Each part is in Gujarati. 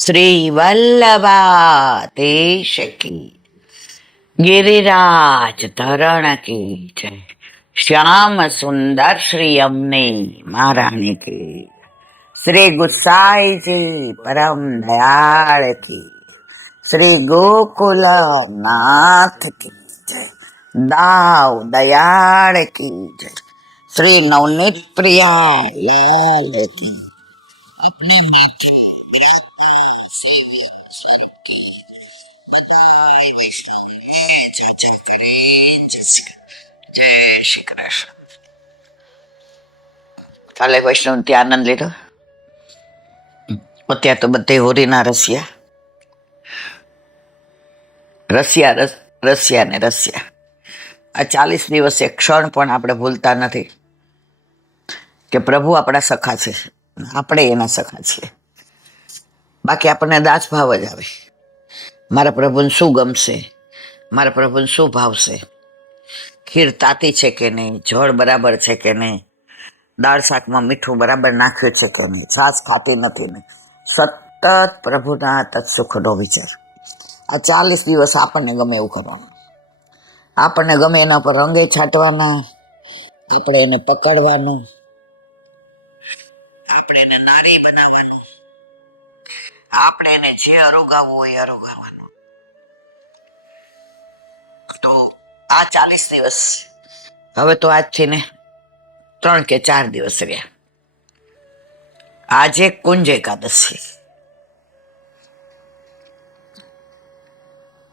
श्री वल्लभादेश की, गिरिराज धरण की जय। श्याम सुंदर श्री यमुने महारानी की, श्री गुसाई जी परम दयाल की, श्री गोकुल नाथ की जय। दाव दयाल की जय। श्री नवनीत प्रिया लाल की, अपने माथे बिराजता सेव्य स्वरूप की बधाई वैष्णव ने जाजा करें जय श्री कृष्ण। કાલે વૈષ્ણવ ત્યાં આનંદ લીધો. અત્યારે તો બધે હોરીના રસિયા રસિયા રસિયા ને રસિયા. આ 40 દિવસે ક્ષણ પણ આપણે ભૂલતા નથી કે પ્રભુ આપણા સખા છે, આપણે એના સખા છીએ. બાકી આપણને દાસ ભાવ જ આવે. મારા પ્રભુને શું ગમશે, મારા પ્રભુને શું ભાવશે, ખીર તાતી છે કે નહીં, જળ બરાબર છે કે નહીં, દાળ શાકમાં મીઠું બરાબર નાખ્યું છે કે નહીં, છાશ ખાટી નથી ને, સતત પ્રભુના તત્સુખનો વિચાર. આ 40 દિવસ આપણને ગમે એવું કરવાનું. આપણને ગમે એના પર રંગે છાંટવાના, આપણે એને પકડવાનું, આપણે એને નારી બનાવવાનું, આપણે એને જે અરોગાવવું હોય અરોગાવવાનું. તો આ 40 દિવસ હવે તો આજથી ને 3 કે 4 દિવસ રહ્યા. આજે કુંજ એકાદશી.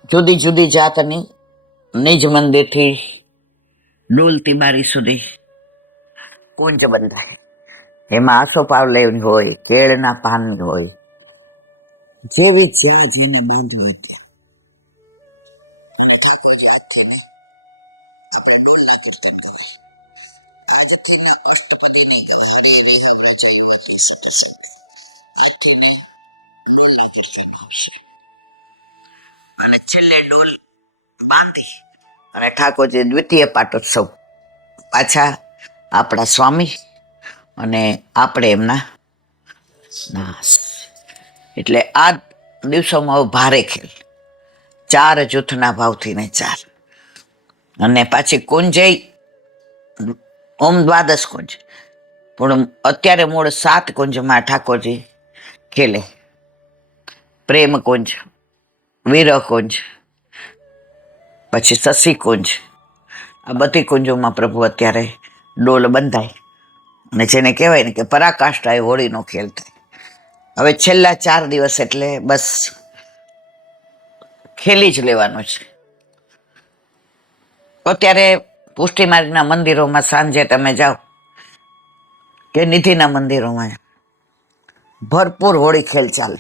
જુદી જુદી જાતની નિજ મંદિરથી ડોલતી બારી સુધી કુંજ બંધાય. એમાં આસોપાલવની હોય, કેળના પાનની હોય, જેવી જ્યાં જેને બાંધ્યું હોય ત્યાં. અને ઠાકોરજી આજથી ને આપણે ડોલના કીર્તન ગવાય. આજથી ને અષ્ટપદી નહીં ગવાય. હરે રેહ વ્રજ યુવતી સતસંગ. આજથી ને ડોલના કીર્તન આવશે. અને છેલ્લે ડોલ બાંધી અને ઠાકોરજી દ્વિતીય પાટોત્સવ પાછા આપણા સ્વામી અને આપણે એમના નાસ. એટલે આ દિવસોમાં ભારે ખેલ. 4 જૂથના ભાવથી ને 4. અને પાછી કુંજય ઓમ દ્વાદશ કુંજ. પણ અત્યારે મૂળ 7 કુંજમાં ઠાકોરજી ખેલે. પ્રેમ કુંજ, વીર કુંજ, પછી શશી કુંજ. આ બધી કુંજોમાં પ્રભુ અત્યારે ડોલ બંધાય. અને જેને કહેવાય ને કે પરાકાષ્ઠાએ હોળીનો ખેલ થાય. હવે છેલ્લા 4 દિવસ એટલે બસ ખેલી જ લેવાનું છે. અત્યારે પુષ્ટિ માર્ગના મંદિરોમાં સાંજે તમે જાઓ કે નિધિના મંદિરોમાં ભરપૂર હોળી ખેલ ચાલે.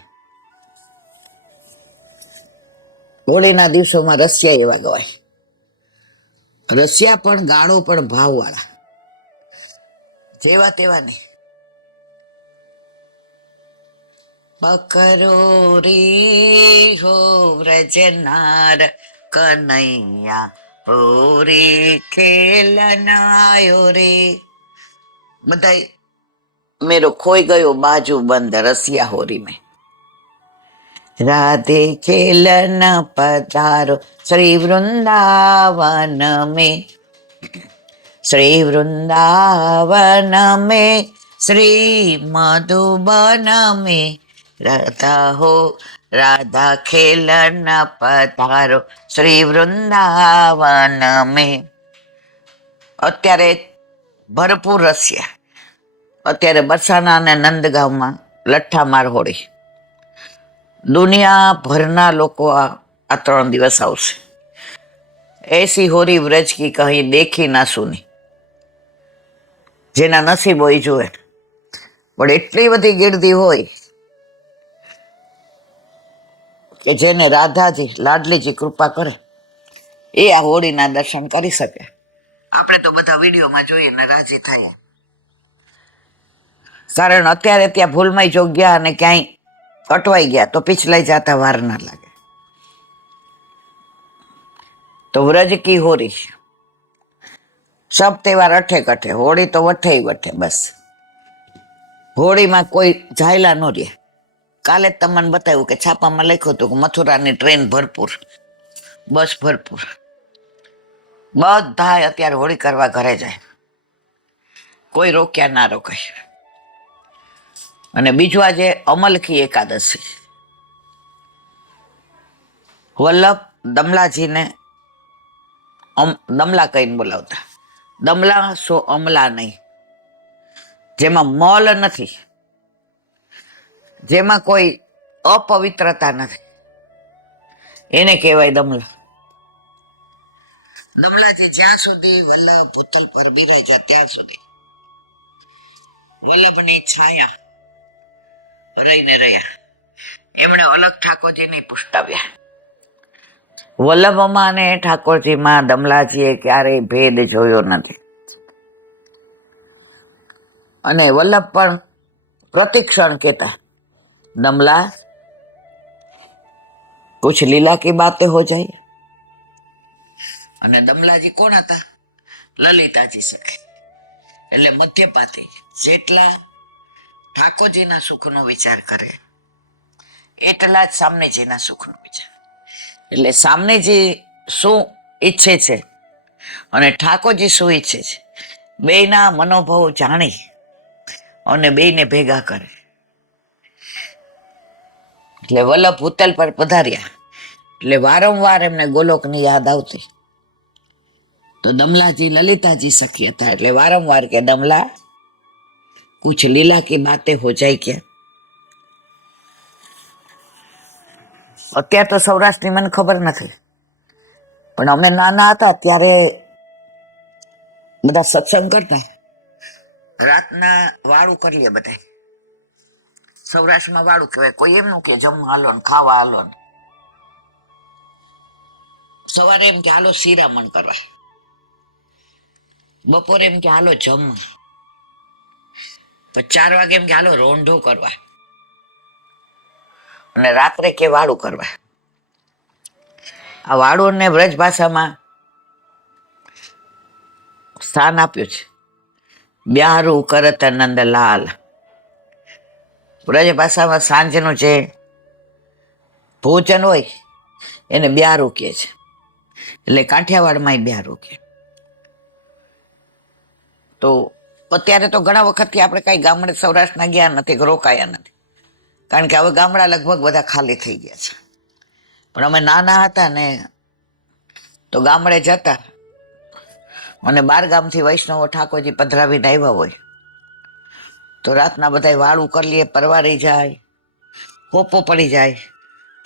હોળીના દિવસોમાં રસિયા એવા ગવાય. રસિયા પણ ગાળો પણ ભાવવાળા, જેવા તેવા નહીં. પકરો રે હો વ્રજનાર કનૈયા, હોરી ખેલનાયો રે. બધાય મેરો ખોઈ ગયો બાજુ બંધ રસિયા હોરી મેં. રાધે ખેલન પધારો શ્રી વૃંદાવન में, श्री वृंदावन में, श्री मधुबन में, राधा हो राधा खेलन पधारो श्री वृंदावन में. અત્યારે ભરપૂર રસિયા. અત્યારે બરસાના અને નંદગાંવમાં લઠ્ઠામાર હોળી. દુનિયાભરના લોકો આ 3 દિવસ આવશે. એસી હોરી વ્રજ કી કહી દેખી ના સુની. જેના નસીબ હોય જુએ. પણ એટલી બધી ગીર્દી હોય કે જેને રાધાજી લાડલીજી કૃપા કરે એ આ હોળીના દર્શન કરી શકે. આપણે તો બધા વિડીયોમાં જોઈએ ને રાજી થાય. કારણ અત્યારે ત્યાં ભૂલમાં જો ગયા અને ક્યાંય અટવાઈ ગયા તો પીછલાઈ જતા વાર ના લાગે. તો વ્રજ કી હોરી, સબ તહેવાર અઠે કઠે, હોળી તો વઠે વઠે. બસ હોળીમાં કોઈ ઝાયલા ન રહે. કાલે જ તમને બતાવ્યું કે છાપામાં લખ્યું હતું કે મથુરાની ટ્રેન ભરપૂર, બસ ભરપૂર, બધા અત્યારે હોળી કરવા ઘરે જાય, કોઈ રોક્યા ના રોકાય. અને બીજું આજે અમલખી એકાદશી, વલ્લભ દમલાજીને દમલા કહીને બોલાવતા. દમલા સો અમલા નહીં, જેમાં મલ નથી, જેમાં કોઈ અપવિત્રતા નથી, એને કહેવાય દમલા. દમલાજી જ્યાં સુધી વલ્લભ ભૂતલ પર બિરાજ્યા ત્યાં સુધી વલ્લભની છાયા રહીને રહ્યા. એમણે અલગ ઠાકોરજી નહીં પુષ્ટાવ્યા. વલ્લભમાં અને ઠાકોરજીમાં દમલાજીએ ક્યારેય ભેદ જોયો નથી. અને વલ્લભ પણ પ્રતિક્ષણ કહેતા, દમલા કુછ લીલા કી બાतें હો જાય. અને દમલાજી કોણ હતા? લલિતાજી સખે, એટલે મધ્યપાતી. જેટલા ઠાકોરજીના સુખનો વિચાર કરે એટલા જ સામનેજીના સુખનો વિચાર. એટલે સામનેજી શું ઈચ્છે છે અને ઠાકોરજી શું ઈચ્છે છે, બેયના મનોભાવ જાણી અને બેયને ભેગા કરે. એટલે વલ્લભ ભૂતલ પર પધાર્યા એટલે વારંવાર એમને ગોલોકની યાદ આવતી. તો દમલાજી લલિતાજી સખી હતા એટલે વારંવાર કે દમલા કુછ લીલા કી બાतें હો જાય ક્યાં. અત્યારે તો સૌરાષ્ટ્રની મને ખબર નથી, પણ અમે નાના હતા ત્યારે બધા સત્સંગ કરતા, રાતના વાળું કરી લે બધા. સૌરાષ્ટ્રમાં વાળું કહેવાય. કોઈ એમનું કે જમવા હાલો ને ખાવા હાલો ને, સવારે એમ કે હાલો શિરામણ કરવા, બપોરે એમ કે હાલો જમવા, પછી 4 વાગે એમ કે હાલો રોંઢો કરવા, અને રાત્રે કે વાળું કરવા. આ વાળુને વ્રજ ભાષામાં સ્થાન આપ્યું છે, બ્યારું કરત નંદલાલ. વ્રજ ભાષામાં સાંજનું જે ભોજન હોય એને બ્યારું કહે છે, એટલે કાઠિયાવાડમાં બ્યારું કહે. તો અત્યારે તો ઘણા વખતથી આપણે કાંઈ ગામડે સૌરાષ્ટ્રના ગયા નથી, રોકાયા નથી, કારણ કે હવે ગામડા લગભગ બધા ખાલી થઈ ગયા છે. પણ અમે નાના હતા ને તો ગામડે જતા અને 12 ગામથી વૈષ્ણવો ઠાકોરજી પધરાવીને આવ્યા હોય તો રાતના બધા વાળું કરી લઈએ, પરવારી જાય, હોપો પડી જાય.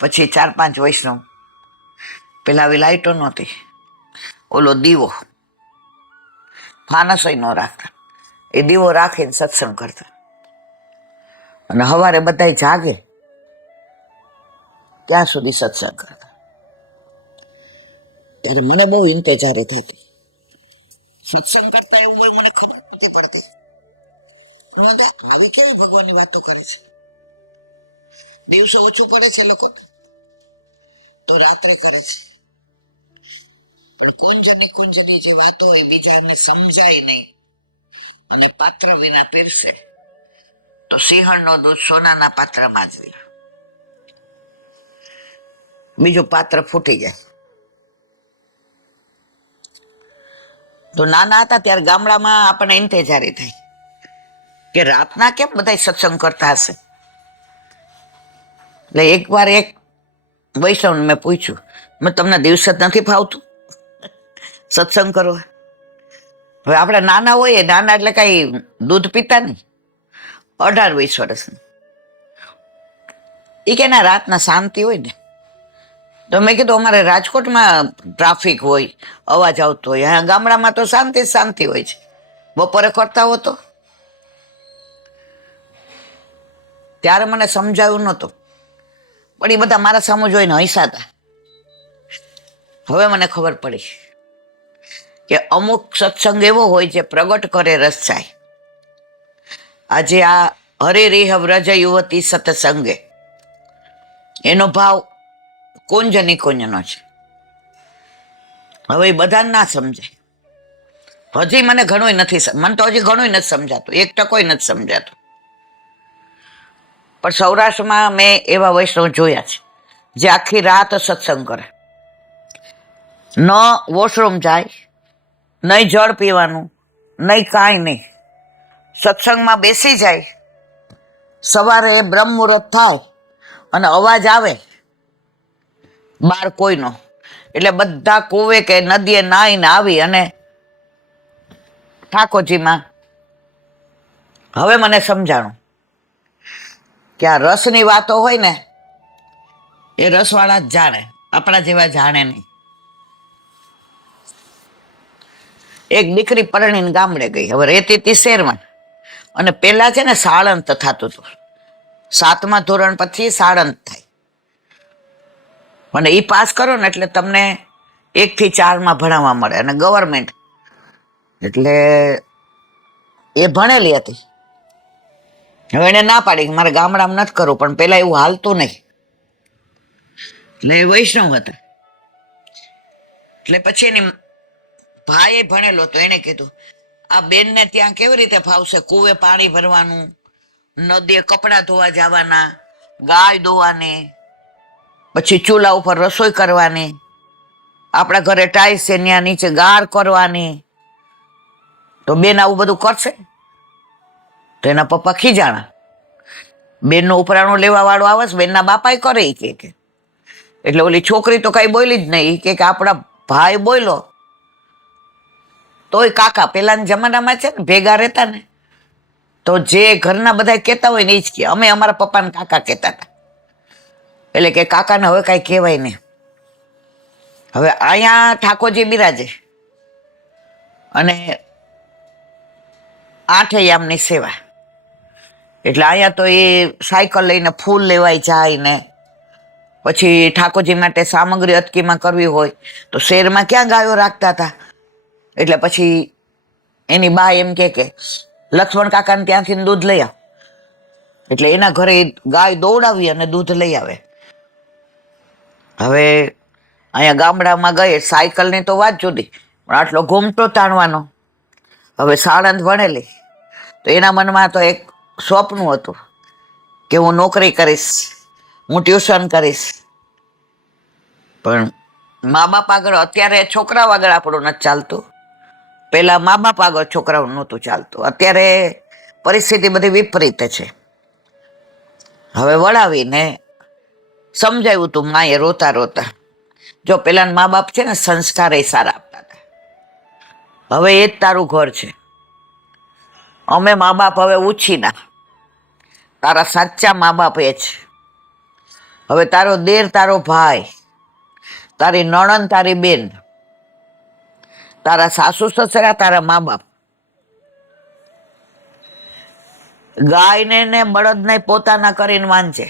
પછી 4-5 વૈષ્ણવ, પેલા આવી લાઈટો નહોતી, ઓલો દીવો ફાનસોય ન રાખતા, એ દીવો રાખીને સત્સંગ કરતા. અને સવારે બધા જાગે ત્યાં સુધી સત્સંગ કરતા. ત્યારે મને બહુ ઇંતેજારી થતી. સત્સંગ કરતા એવું બહુ મને ખબર નથી પડતી, પણ મને આવી કેવી ભગવાનની વાતો કરે છે. દિવસો ઓછું પડે છે લોકોને તો રાત્રે કરે છે, પણ કુંજની જે વાતો હોય બીજાને સમજાય નહીં અને પાત્ર વિના પીરસે તો સિંહણનો દૂધ સોનાના પાત્રમાં જ લે, બીજું પાત્ર ફૂટી જાય. તો નાના હતા ત્યારે ગામડામાં આપણને ઇંતેજારી થઈ કે રાતના કેમ બધા સત્સંગ કરતા હશે. એટલે એકવાર એક વૈષ્ણવને મેં પૂછ્યું, મેં તમને દિવસ જ નથી ફાવતું સત્સંગ કરો? હવે આપણે નાના હોઈએ, નાના એટલે કઈ દૂધ પીતા નહીં, 18-20 વર્ષની. એ કે ના રાતના શાંતિ હોય ને. તો મેં કીધું અમારે રાજકોટમાં ટ્રાફિક હોય, અવાજ આવતો હોય, અહીંયા ગામડામાં તો શાંતિ શાંતિ હોય છે. બપોરે કરતા હો તો ત્યારે મને સમજાયું નહોતું, પણ એ બધા મારા સામું જોઈને હસાતા. હવે મને ખબર પડી કે અમુક સત્સંગ એવો હોય જે પ્રગટ કરે રસાય. આજે આ હરે રેહ વ્રજ યુવતી સત્સંગે, એનો ભાવ કુંજની કુંજનો છે. હવે એ બધા ના સમજાય. હજી મને ઘણું નથી, મને તો હજી ઘણું નથી સમજાતું, 1% નથી સમજાતું. પણ સૌરાષ્ટ્રમાં મેં એવા વૈષ્ણવ જોયા છે જે આખી રાત સત્સંગ કરે, ન વોશરૂમ જાય, નહીં જળ પીવાનું, નહીં કાંઈ નહીં, સત્સંગમાં બેસી જાય. સવારે બ્રહ્મ મુહૂર્ત થાય અને અવાજ આવે બહાર કોઈનો, એટલે બધા કૂવે કે નદીએ નાહીને આવી અને ઠાકોરજીમાં. હવે મને સમજાણું કે આ રસની વાતો હોય ને એ રસવાળા જ જાણે, આપણા જેવા જાણે નહીં. એક દીકરી પરણીને ગામડે ગઈ, હવે રહેતી હતી શહેરમાં, અને પેલા છે ને સાળંત થતું હતું, 7મા ધોરણ પછી સાળંત થાય, અને એ પાસ કરો ને એટલે તમને 1 થી 4 ભણાવવા મળે, અને ગવર્મેન્ટ એટલે એ ભણેલી હતી. હવે એને ના પાડી કે મારે ગામડામાં નથી કરવું, પણ પેલા એવું હાલતું નહીં, એટલે એ વૈષ્ણવ હતા. એટલે પછી એની ભાઈ ભણેલો તો એને કીધું આ બેનને ત્યાં કેવી રીતે ફાવશે, કૂવે પાણી ભરવાનું, નદીએ કપડાં ધોવા જવાના, ગાય દોવાની, પછી ચૂલા ઉપર રસોઈ કરવાની, આપણા ઘરે ટાઈસ છે ત્યાં નીચે ગાર કરવાની, તો બેન આવું બધું કરશે? તો એના પપ્પા ખીજાણા, બેનનું ઉપરાણું લેવા વાળો આવે છે, બેનના બાપાએ કરે એ કે. એટલે ઓલી છોકરી તો કઈ બોલી જ નહીં, કે આપણા ભાઈ બોલ્યો તોય કાકા, પેલાના જમાનામાં છે ને ભેગા રહેતા ને તો જે ઘરના બધા કહેતા હોય ને એ જ કે, અમે અમારા પપ્પાને કાકા કહેતા હતા, એટલે કે કાકાને હવે કાંઈ કહેવાય નહીં. હવે અહીંયા ઠાકોરજી બિરાજે અને 8 યામની સેવા, એટલે અહીંયા તો એ સાયકલ લઈને ફૂલ લેવાય જાય ને પછી ઠાકોરજી માટે સામગ્રી અટકીમાં કરવી હોય તો શહેરમાં ક્યાં ગાયો રાખતા હતા, એટલે પછી એની બા એમ કે લક્ષ્મણ કાકાને ત્યાંથી દૂધ લઈ આવ, એટલે એના ઘરે ગાય દોડાવી અને દૂધ લઈ આવે. હવે અહીંયા ગામડામાં ગઈ સાયકલની તો વાત જુદી, પણ આટલો ઘૂમટો તાણવાનો. હવે સાળંદ ભણેલી તો એના મનમાં તો એક સ્વપ્ન હતું કે હું નોકરી કરીશ, હું ટ્યુશન કરીશ, પણ મા બાપ આગળ, અત્યારે છોકરાઓ આગળ આપણું નથી ચાલતું, પેલા મા બાપ આગળ છોકરાઓ નહોતું ચાલતું, અત્યારે પરિસ્થિતિ બધી વિપરીત છે. હવે વળાવીને સમજાવ્યું તું માએ રોતા રોતા, જો પેલા મા બાપ છે ને સંસ્કાર એ સારા આપતા હતા, હવે એ જ તારું ઘર છે, અમે મા બાપ હવે ઉછીના, તારા સાચા મા બાપ એ છે. હવે તારો દેર, તારો ભાઈ, તારી નણંદ, તારી બેન, તારા સાસુ સસરા, તારા મા બાપ, ગાયને ને બળદને પોતાના કરીને વાંચે.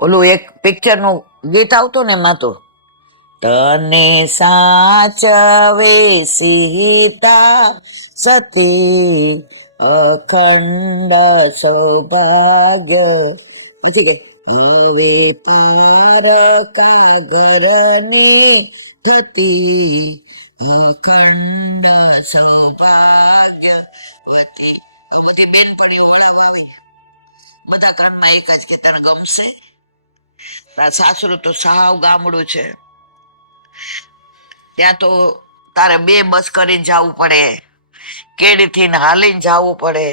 ઓલું એક પિક્ચરનું ગીત આવતું ને એમાં તો, તને સાચવે સીતા સતી અખંડ સૌભાગ્ય, પછી કે હવે પારકા ઘરની થતી અખંડ સૌભાગ્યવતી. હવે બધી બેનપણીઓ વળાવા આવી, બધા કાનમાં એક જ કે તને ગમશે? તાર સાસરું તો સાવ ગામડું છે, ત્યાં તો તારે 2 બસ કરીને જવું પડે, કેડીથી હાલીને જવું પડે.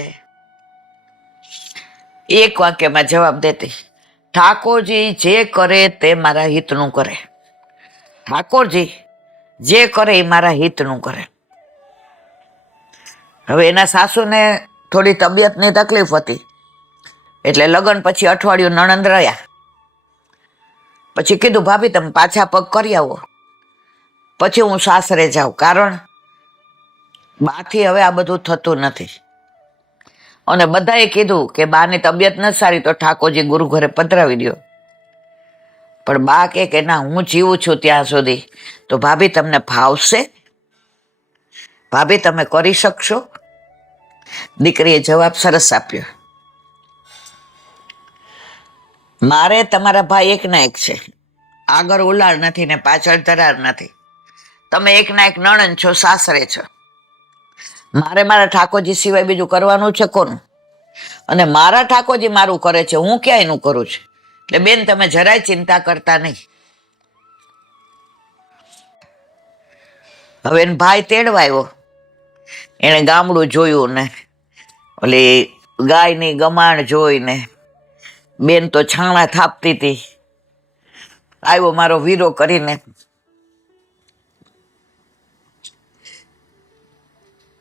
એક વાક્યમાં જવાબ દેતી, ઠાકોરજી જે કરે તે મારા હિતનું કરે, ઠાકોરજી જે કરે એ મારા હિતનું કરે. હવે એના સાસુને થોડી તબિયતની તકલીફ હતી, એટલે લગ્ન પછી અઠવાડિયું નણંદ રહ્યા. પછી કીધું ભાભી તમે પાછા પગ કરી આવો, પછી હું સાસરે જાઉં, કારણ બાથી હવે આ બધું થતું નથી. અને બધાએ કીધું કે બાની તબિયત નથી સારી તો ઠાકોરજી ગુરુ ઘરે પધરાવી દો, પણ બા કે ના, હું જીવું છું ત્યાં સુધી તો ભાભી તમને ભાવશે, ભાભી તમે કરી શકશો? દીકરીએ જવાબ સરસ આપ્યો, મારે તમારા ભાઈ એકના એક છે, આગળ ઉલાળ નથી ને પાછળ ધરાર નથી, તમે એકના એક નણંદ છો, સાસરે છો, મારે મારા ઠાકોરજી સિવાય બીજું કરવાનું છે કોનું? અને મારા ઠાકોરજી મારું કરે છે, હું ક્યાં એનું કરું છું. એટલે બેન તમે જરાય ચિંતા કરતા નહીં. હવે એને ભાઈ તેડવા આવ્યો, એને ગામડું જોયું ને ઓલી ગાયની ગમાણ જોઈને બેન તો છાણા થાપતી હતી. આવ્યો મારો વીરો કરીને,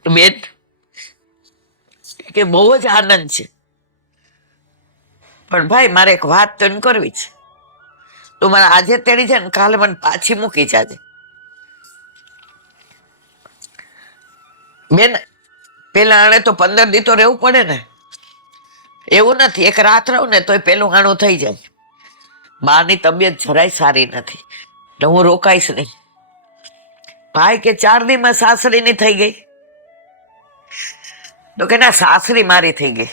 બેન કે બહુ જ આનંદ છે, પણ ભાઈ મારે એક વાત તને કરવી છે. તું મને આજે તેડી છે ને કાલે મને પાછી મૂકી જાજે. બેન પેલા આણે તો 15 દી તો રહેવું પડે ને. એવું નથી, એક રાત રહું ને તોય પેલું આણું થઈ જાય. બાની તબિયત જરાય સારી નથી એટલે હું રોકાઈશ નહીં. ભાઈ કે 4 દીમાં સાસરીની થઈ ગઈ. તો કે ના, સાસરી મારી થઈ ગઈ.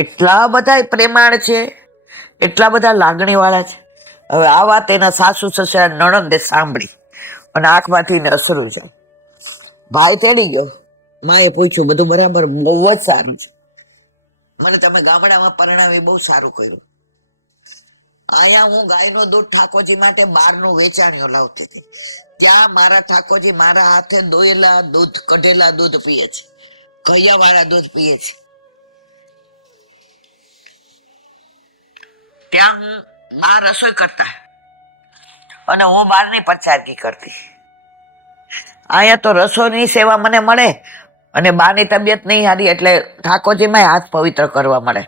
એટલા બધા પ્રેમાળ છે, એટલા બધા લાગણી વાળા છે. હવે આ વાત એના સાસુ સસરા નણંદે સાંભળી અને આંખમાંથી ને અસરું જાય. ભાઈ તેડી ગયો. માએ પૂછ્યું બધું બરાબર? બહુ જ સારું છે, મને તમે ગામડામાં પરણાવી બહુ સારું કર્યું. અહીંયા હું ગાયનું દૂધ ઠાકોરજી માટે બહારનું વેચાણીઓ લાવતી હતી, ત્યાં મારા ઠાકોરજી મારા હાથે દોયેલા દૂધ, કઢેલા દૂધ પીએ છે, ઘૈયા વાળા દૂધ પીએ છે. ત્યાં હું બહાર રસોઈ કરતા અને હું બહારની પરચારકી કરતી. અહીંયા તો રસોઈની સેવા મને મળે અને બાની તબિયત નહીં સારી એટલે ઠાકોરજીમાં હાથ પવિત્ર કરવા મળે.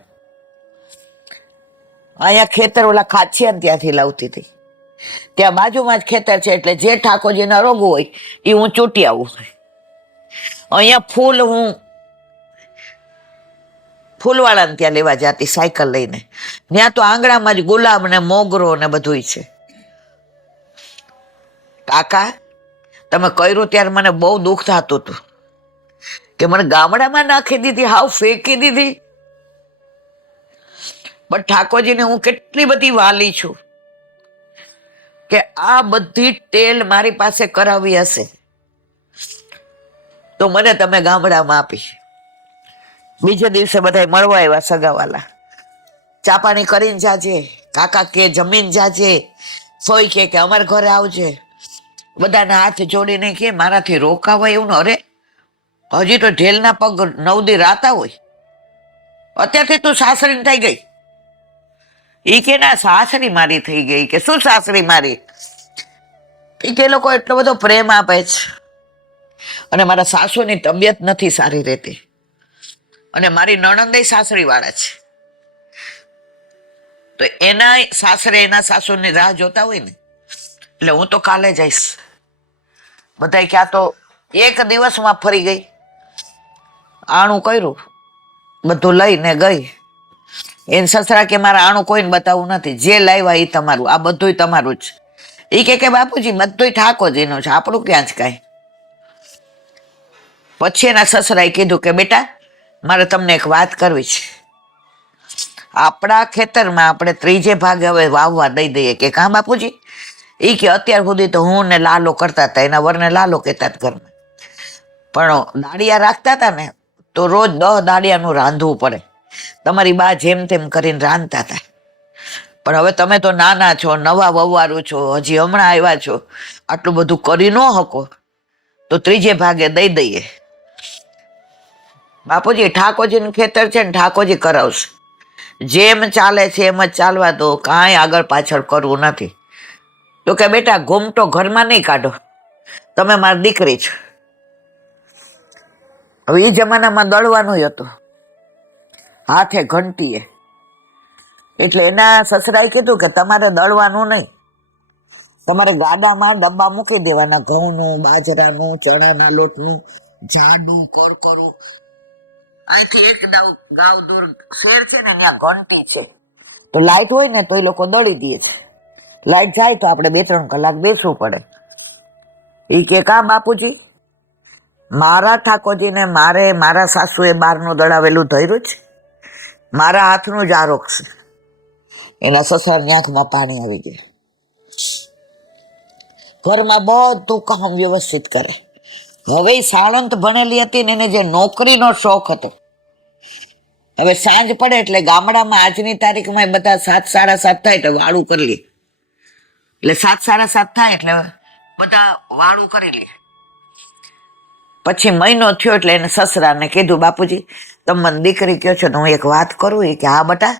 અહીંયા ખેતર ઓલા ખાચિયા ત્યાંથી લાવતી હતી, ત્યાં બાજુમાં જ ખેતર છે એટલે જે ઠાકોરજીના રોગ હોય એ હું ચૂંટી આવું. અહીંયા ફૂલ હું ફૂલવાળાને ત્યાં લેવા જતી સાયકલ લઈને. ત્યાં તો આંગણામાં જ ગુલાબ ને મોગરો ને બધું છે. કાકા તમે કર્યું ત્યારે મને બહુ દુઃખ થતું હતું કે મને ગામડામાં નાખી દીધી, હાવ ફેંકી દીધી. પણ ઠાકોરજીને હું કેટલી બધી વાલી છું કે આ બધી ટેલ મારી પાસે કરાવી હશે તો મને તમે ગામડામાં આપી. બીજે દિવસે બધા મળવા આવ્યા સગાવાલા. ચા પાણી કરીને જાજે, કાકા કે જમીન જાજે, સોય કે અમારા ઘરે આવજે. બધાના હાથ જોડીને કે મારાથી રોકાવાય એવું. અરે હજી તો ઢેલના પગ 9 દી રાતા હોય, અત્યારથી તું સાસરી થઈ ગઈ. એ કે ના, સાસરી મારી થઈ ગઈ. કે શું સાસરી મારી? એ કે લોકો એટલો બધો પ્રેમ આપે છે અને મારા સાસુની તબિયત નથી સારી રહેતી અને મારી નણંદે સાસરી વાળા છે તો એના સાસરે એના સાસુની રાહ જોતા હોય ને એટલે હું તો કાલે જઈશ. બધા ક્યાં તો એક દિવસમાં ફરી ગઈ, આણું કર્યું, બધું લઈને ગઈ. એને સસરા કે મારા આણું કોઈને બતાવવું નથી, જે લાવ્યા એ તમારું, આ બધું તમારું જ. એ કે બાપુજી બધું ઠાકોરજીનું છે, આપણું ક્યાં જ કાંઈ. પછી એના સસરાએ કીધું કે બેટા મારે તમને એક વાત કરવી છે. આપણા ખેતરમાં આપણે 3 ભાગે હવે વાવવા દઈ દઈએ. કે કાં બાપુજી? એ કે અત્યાર સુધી તો હું ને લાલો કરતા હતા, એના વરને લાલો કહેતા હતા ઘરમાં, પણ દાડિયા રાખતા હતા ને તો રોજ 10 દાડિયાનું રાંધવું પડે. તમારી બા જેમ તેમ કરીને રાંધતા હતા, પણ હવે તમે તો નાના છો, નવા વવારું છો, હજી હમણાં આવ્યા છો, આટલું બધું કરી ન શકો તો 3 ભાગે દઈ દઈએ. બાપુજી ઠાકોરજીનું ખેતર છે ને, ઠાકોરજી કરાવશે. જેમ ચાલે છે એમ જ ચાલવા દો, કાંઈ આગળ પાછળ કરવું નથી. તો કે બેટા ઘૂમટો ઘરમાં નહીં કાઢો, તમે મારી દીકરી છો. હવે એ જમાનામાં દળવાનું હતું હાથે ઘંટીએ, એટલે એના સસરાએ કીધું કે તમારે દળવાનું નહીં, તમારે ગાડામાં ડબ્બા મૂકી દેવાના, ઘઉંનું, બાજરાનું, ચણાના લોટનું, જાડું કોરકોરું. અહીંથી એક ગાવ દૂર શેર છે ને ત્યાં ઘંટી છે, તો લાઇટ હોય ને તો એ લોકો દળી દે છે. લાઇટ જાય તો આપણે 2-3 કલાક બેસવું પડે. એ કે કા બાપુજી, મારા ઠાકોરજીને મારા સાસુએ બહારનું દળાવેલું ધર્યું છે, મારા હાથનું જ આરોગ છે. એના સસરાની આંખમાં પાણી આવી ગયા. ઘરમાં બધું કામ વ્યવસ્થિત કરે. હવે સાળંત ભણેલી હતી ને એને જે નોકરીનો શોખ હતો હવે સાંજ પડે એટલે ગામડામાં આજની તારીખમાં બધા 7, 7:30 થાય એટલે વાળું કરી લે. એટલે 7, 7:30 થાય એટલે બધા વાળું કરી લે. પછી મહિનો થયો એટલે એને સસરાને કીધું, બાપુજી તમે મને દીકરી કહો છો તો હું એક વાત કરું. એ કે હા બટા.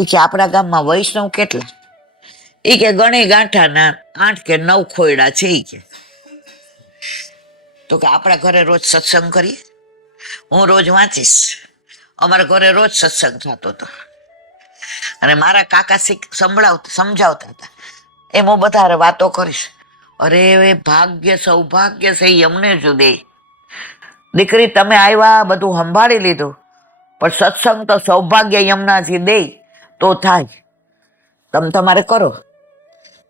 એ કે આપણા ગામમાં વૈષ્ણવ કેટલા? એ કે ગણી ગાંઠાના 8 કે 9 ખોયડા છે. એ કે તો કે આપણા ઘરે રોજ સત્સંગ કરીએ, હું રોજ વાંચીશ. અમારા ઘરે રોજ સત્સંગ થતો હતો અને મારા કાકા સમજાવતા હતા એમ હું બધા વાતો કરીશ. અરે ભાગ્ય સૌભાગ્ય છે અમને જ દે. દીકરી તમે આવ્યા, બધું સંભાળી લીધું, પણ સત્સંગ તો સૌભાગ્ય યમુનાજી દે તો થાય. તમે તમારે કરો.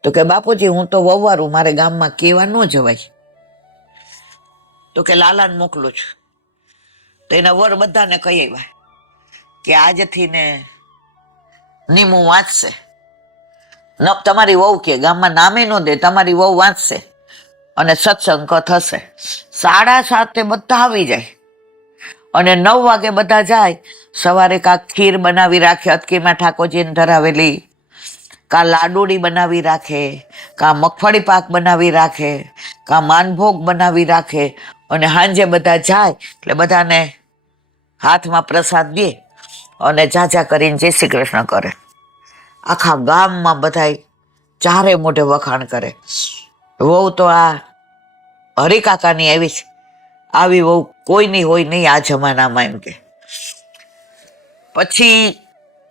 તો કે બાપુજી હું તો વવારું, મારે ગામમાં કેવા ન જવાય. તો કે લાલાને મોકલું છું. તો એના વર બધાને કહી આવ્યા કે આજથી ને નીમું વાંચશે. તમારી વહુ કે ગામમાં નામે ન દે, તમારી વહુ વાંચશે અને સત્સંગ થશે. 7:30 બધા આવી જાય અને 9 વાગે બધા જાય. સવારે કાં ખીર બનાવી રાખે અટકીમાં ઠાકોરજીને ધરાવેલી, કાં લાડુડી બનાવી રાખે, કાં મગફળી પાક બનાવી રાખે, કાં માનભોગ બનાવી રાખે. અને સાંજે બધા જાય એટલે બધાને હાથમાં પ્રસાદ દે અને જાજા કરીને જય શ્રી કૃષ્ણ કરે. આખા ગામમાં બધા ચારે મોઢે વખાણ કરે, વહુ તો આ હરિકાકાની આવી છે, આવી વહુ કોઈની હોય નહીં આ જમાનામાં એમ કે. પછી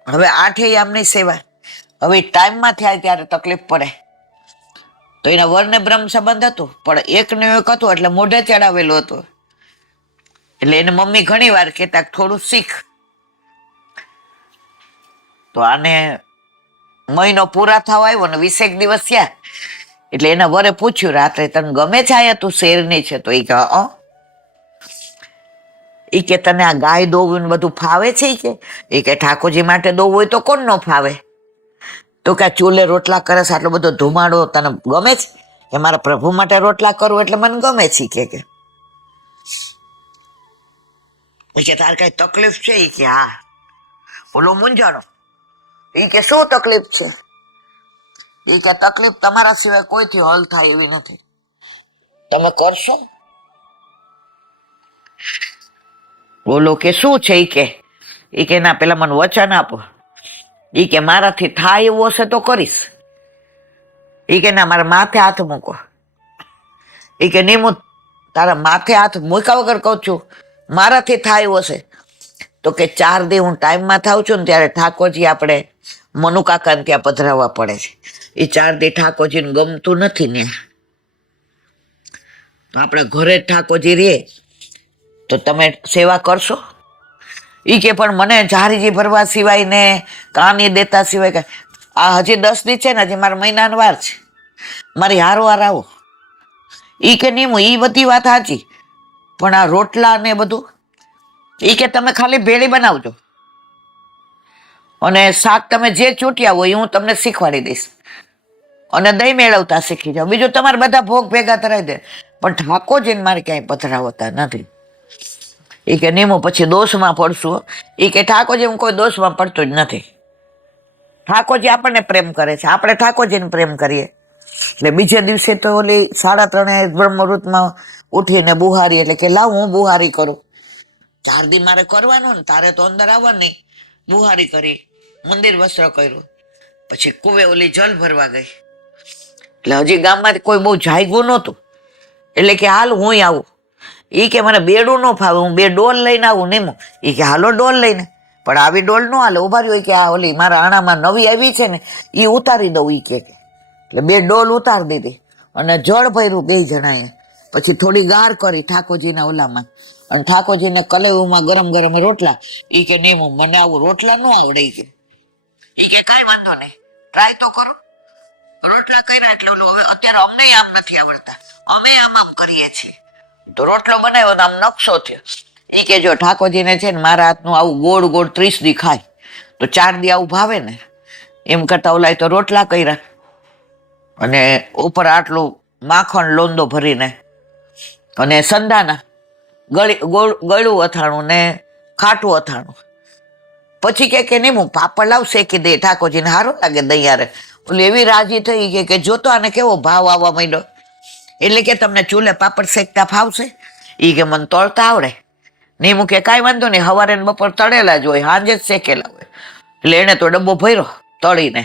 હવે 8 યામની સેવા. હવે ટાઈમમાં થાય ત્યારે તકલીફ પડે. તો એના વરને બ્રહ્મ સંબંધ હતું, પણ એકને એક હતું એટલે મોઢે ચડાવેલો હતો. એટલે એને મમ્મી ઘણી વાર કહેતા થોડું શીખ. તો આને મહિનો પૂરા થવા આવ્યો ને 20 દિવસ થયા એટલે એના વરે પૂછ્યું, રાત્રે તને ગમે છે આયા, તું શેરની છે? તો એ કે એ કે તને આ ગાય દોવું બધું ફાવે છે? એ કે ઠાકોરજી માટે દોવું હોય તો કોણ ન ફાવે? તો કે ચૂલે રોટલા કરે છે, આટલો બધો ધુમાડો તને ગમે છે? કે મારા પ્રભુ માટે રોટલા કરવું એટલે મને ગમે છે. કે તાર કઈ તકલીફ છે? એ કે હા. ઓલો મૂંઝાણો. એ કે શું તકલીફ છે? એ કે તકલીફ તમારા સિવાય કોઈથી હલ થાય એવી નથી, તમે કરશો? બોલો કે શું છે? એ કે ના પેલા મને વચન આપો. એ કે મારાથી થાય એવું હશે તો કરીશ. એ કે ના મારા માથે હાથ મૂકો. એ કે નહીં હું તારા માથે હાથ મૂક્યા વગર કહું છું, મારાથી થાય એવું હશે તો કે 4 દી હું ટાઈમમાં થાઉં છું ને ત્યારે ઠાકોરજી આપણે મનુકાકાને ત્યાં પધરાવવા પડે છે. એ 4 દી ઠાકોરજીને ગમતું નથી ને, તો આપણા ઘરે ઠાકોરજી રે તો તમે સેવા કરશો? એ કે પણ મને ઝારીજી ભરવા સિવાય ને કાની દેતા સિવાય આ હજી 10 દી છે ને, હજી મારા મહિનાનો વાર છે, મારી હારો આવો. એ કે નહીં એ બધી વાત સાચી, પણ આ રોટલા ને બધું એ કે તમે ખાલી ભેળી બનાવજો અને શાક તમે જે ચૂંટ્યા હોય હું તમને શીખવાડી દઈશ અને દહીં મેળવતા શીખી જાઓ. બીજું તમારે બધા ભોગ ભેગા કરાવી દે, પણ ઠાકોરજીને મારે ક્યાંય પધરાવતા નથી. એ કે નહીં હું પછી દોષમાં પડશું. એ કે ઠાકોરજી હું કોઈ દોષમાં પડતું જ નથી. ઠાકોરજી આપણને પ્રેમ કરે છે, આપણે ઠાકોરજીને પ્રેમ કરીએ. એટલે બીજે દિવસે તો ઓલી 3:30 બ્રહ્મમુહૂર્તમાં ઉઠીને બુહારી, એટલે કે લાવ હું બુહારી કરું. 4 દી મારે કરવાનું ને, તારે તો અંદર આવવા નહીં. બુહારી કરી, મંદિર વસ્ત્ર કર્યું, પછી કુવે ઓલી જલ ભરવા ગઈ. એટલે હજી ગામમાંથી કોઈ બહુ જાગ્યું નહોતું, એટલે કે હાલ હું આવું. એ કે મને બેડું ન ફાવે, હું 2 ડોલ લઈને આવું. નહીં એ કે હાલો ડોલ લઈને, પણ આવી ડોલ ન હાલે. ઉભા રહ્યો કે આ ઓલી મારા આણામાં નવી આવી છે ને એ ઉતારી દઉં. એ કે એટલે 2 ડોલ ઉતારી દીધી અને જળ ભર્યું 2 જણાએ. પછી થોડી ગાર કરી ઠાકોરજીના ઓલામાં અને ઠાકોરજીને કલેવુમાં ગરમ ગરમ રોટલા. એ કે નહીં મને આવું રોટલા ન આવડે. એ કે કાંઈ વાંધો નહીં, ટ્રાય તો કરો. રોટલા કર્યા એટલે ઓલું હવે અત્યારે અમને આમ નથી આવડતા, અમે આમ કરીએ છીએ. તો રોટલો બનાવ્યો તો આમ નકશો થયો. એ કે જો ઠાકોરજીને છે ને મારા હાથનું આવું ગોળ ગોળ 30 દી ખાય તો 4 દી આવું ભાવે ને, એમ કરતા ઓલાય તો રોટલા કર્યા અને ઉપર આટલું માખણ લોંદો ભરીને અને સંધાના ગળું અથાણું ને ખાટું અથાણું. પછી કે નહીં હું પાપડ લાવ શેકી દે, ઠાકોરજીને સારું લાગે દહીં યારે. ઓલી એવી રાજી થઈ કે જોતો આને કેવો ભાવ આવવા માંડ્યો. એટલે કે તમને ચૂલે પાપડ શેકતા ફાવશે? એ કે મને તળતા આવડે. નીમું કે કાંઈ વાંધો નહીં, સવારે બપોર તળેલા જ હોય, સાંજે જ શેકેલા હોય. એટલે એને તો ડબ્બો ભર્યો તળીને,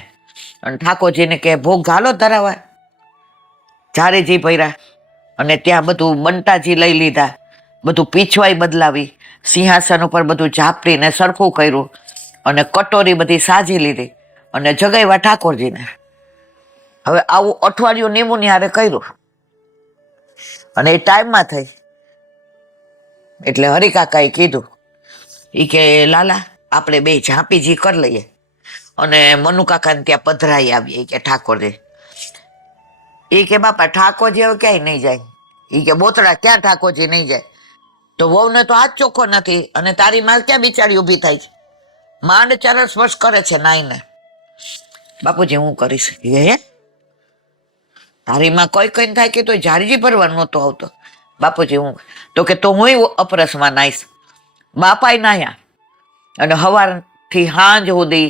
અને ઠાકોરજીને કે ભોગ ઘાલો ધરાવા. ઝારીજી ભર્યા, અને ત્યાં બધું બંટાજી લઈ લીધા, બધું પીછવાઈ બદલાવી, સિંહાસન ઉપર બધું ઝાપટીને સરખું કર્યું, અને કટોરી બધી સાજી લીધી, અને જગાવ્યા ઠાકોરજીને. હવે આવું અઠવાડિયું નીમુની હારે કર્યું, અને એ ટાઈમમાં થઈ. એટલે હરિકાકાએ કીધું, એ કે લાલા આપણે બે ઝાંપીજી કરી લઈએ, અને મનુકાકાને ત્યાં પધરાઈ આવીએ કે ઠાકોરજી. એ કે બાપા ઠાકોરજી હવે ક્યાંય નહીં જાય. એ કે બોતડા ક્યાં ઠાકોરજી નહીં જાય? તો વહુને તો હાથ ચોખ્ખો નથી, અને તારી માં ક્યાં બિચારી ઊભી થાય છે? માંડ ચરણ સ્પર્શ કરે છે નાઈને. બાપુજી હું કરીશ. હે તારી માં કોઈ કઈ થાય કે તો ઝારીજી ભરવા નહોતો આવતો. બાપુજી હું તો કે તો હું અપરસમાં નાહીશ. બાપાય નાહ્યા, અને સવારથી સાંજ સુધી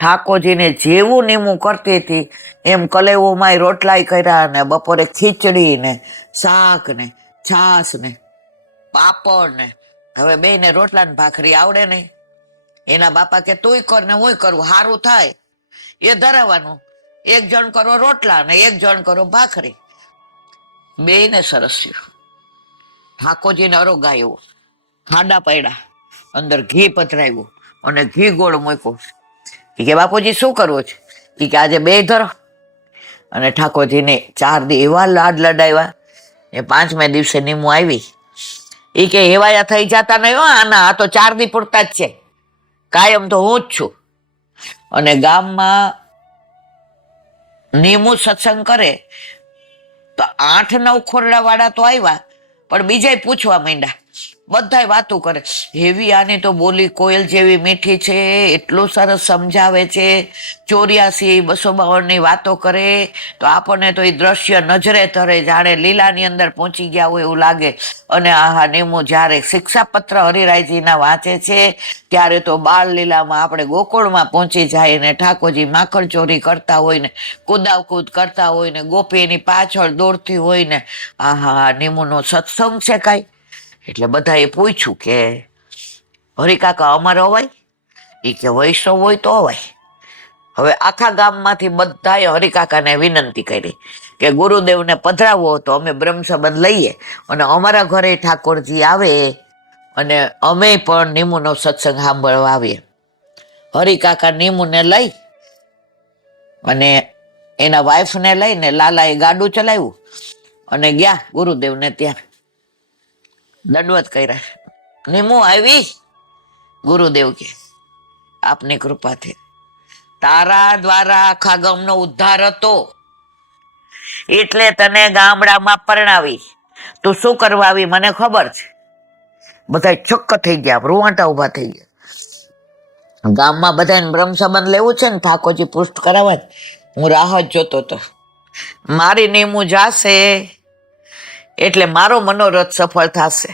ઠાકોરજીને જેવું નીમું કરતી હતી એમ કલેવુંમાંય રોટલાય કર્યા, ને બપોરે ખીચડી ને શાક ને છાશ ને પાપડ ને. હવે બેને રોટલા ને ભાખરી આવડે નહીં. એના બાપા કે તુંય કર ને હુંય કરવું, સારું થાય એ ધરાવવાનું. એક જણ કરો રોટલા ને એક જણ કરો ભાખરી. બેને સરસ થયું. ઠાકોરજીને અરોગાયું, ખાડા પડ્યા, અંદર ઘી પધરાવ્યું, અને ઘી ગોળ મૂક્યું. એ કે બાપુજી શું કરવું છે? એ કે આજે બે ધરો. અને ઠાકોરજીને 4 દી એવા લાડ લડાવ્યા. એ 5મે દિવસે નીમું આવી. એ કે હેવાયા થઈ જતા નહીં હો આના, આ તો 4 દી પૂરતા જ છે, કાયમ તો હું જ છું. અને ગામમાં નીમું સત્સંગ કરે તો 8-9 ખોરડા વાળા તો આવ્યા, પણ બીજાય પૂછવા માંડ્યા. બધાય વાતો કરે, એવી આની તો બોલી કોયલ જેવી મીઠી છે, એટલું સરસ સમજાવે છે, 84-252 ની વાતો કરે. તો આપણને તો એ દ્રશ્ય નજરે ધરે, જાણે લીલાની અંદર પહોંચી ગયા હોય એવું લાગે. અને આહા નીમું જ્યારે શિક્ષાપત્ર હરિરાયજીના વાંચે છે ત્યારે તો બાળ લીલામાં આપણે ગોકુળમાં પહોંચી જાય, ને ઠાકોરજી માખણ ચોરી કરતા હોય ને કુદાવકૂદ કરતા હોય ને ગોપી એની પાછળ દોડતી હોય ને. આહા નીમુનો સત્સંગ છે કાંઈ. એટલે બધાએ પૂછ્યું કે હરિકાકા અમારે અવાય? એ કે વૈષ્ણવ હોય તો અવાય. હવે આખા ગામમાંથી બધાએ હરિકાકાને વિનંતી કરી કે ગુરુદેવને પધરાવો તો અમે બ્રહ્મ સંબંધ લઈએ, અને અમારા ઘરે ઠાકોરજી આવે, અને અમે પણ નીમુનો સત્સંગ સાંભળવા આવીએ. હરિકાકા નીમુને લઈ અને એના વાઈફને લઈને લાલાએ ગાડું ચલાવ્યું અને ગયા ગુરુદેવને ત્યાં. દંડવત કર્યા. નીમું આવી. ગુરુદેવ કે આપની કૃપાથી તારા દ્વારા આખા ગામનો ઉદ્ધાર હતો, એટલે તને ગામડામાં પરણાવી. તું શું કરવા આવી મને ખબર છે. બધા છક્ક થઈ ગયા, રૂવાટા ઉભા થઈ ગયા. ગામમાં બધાને બ્રહ્મ સંબંધ લેવું છે ને ઠાકોરજી પુષ્ટ કરાવવા, હું રાહ જ જોતો હતો. મારી નીમું જાશે એટલે મારો મનોરથ સફળ થશે.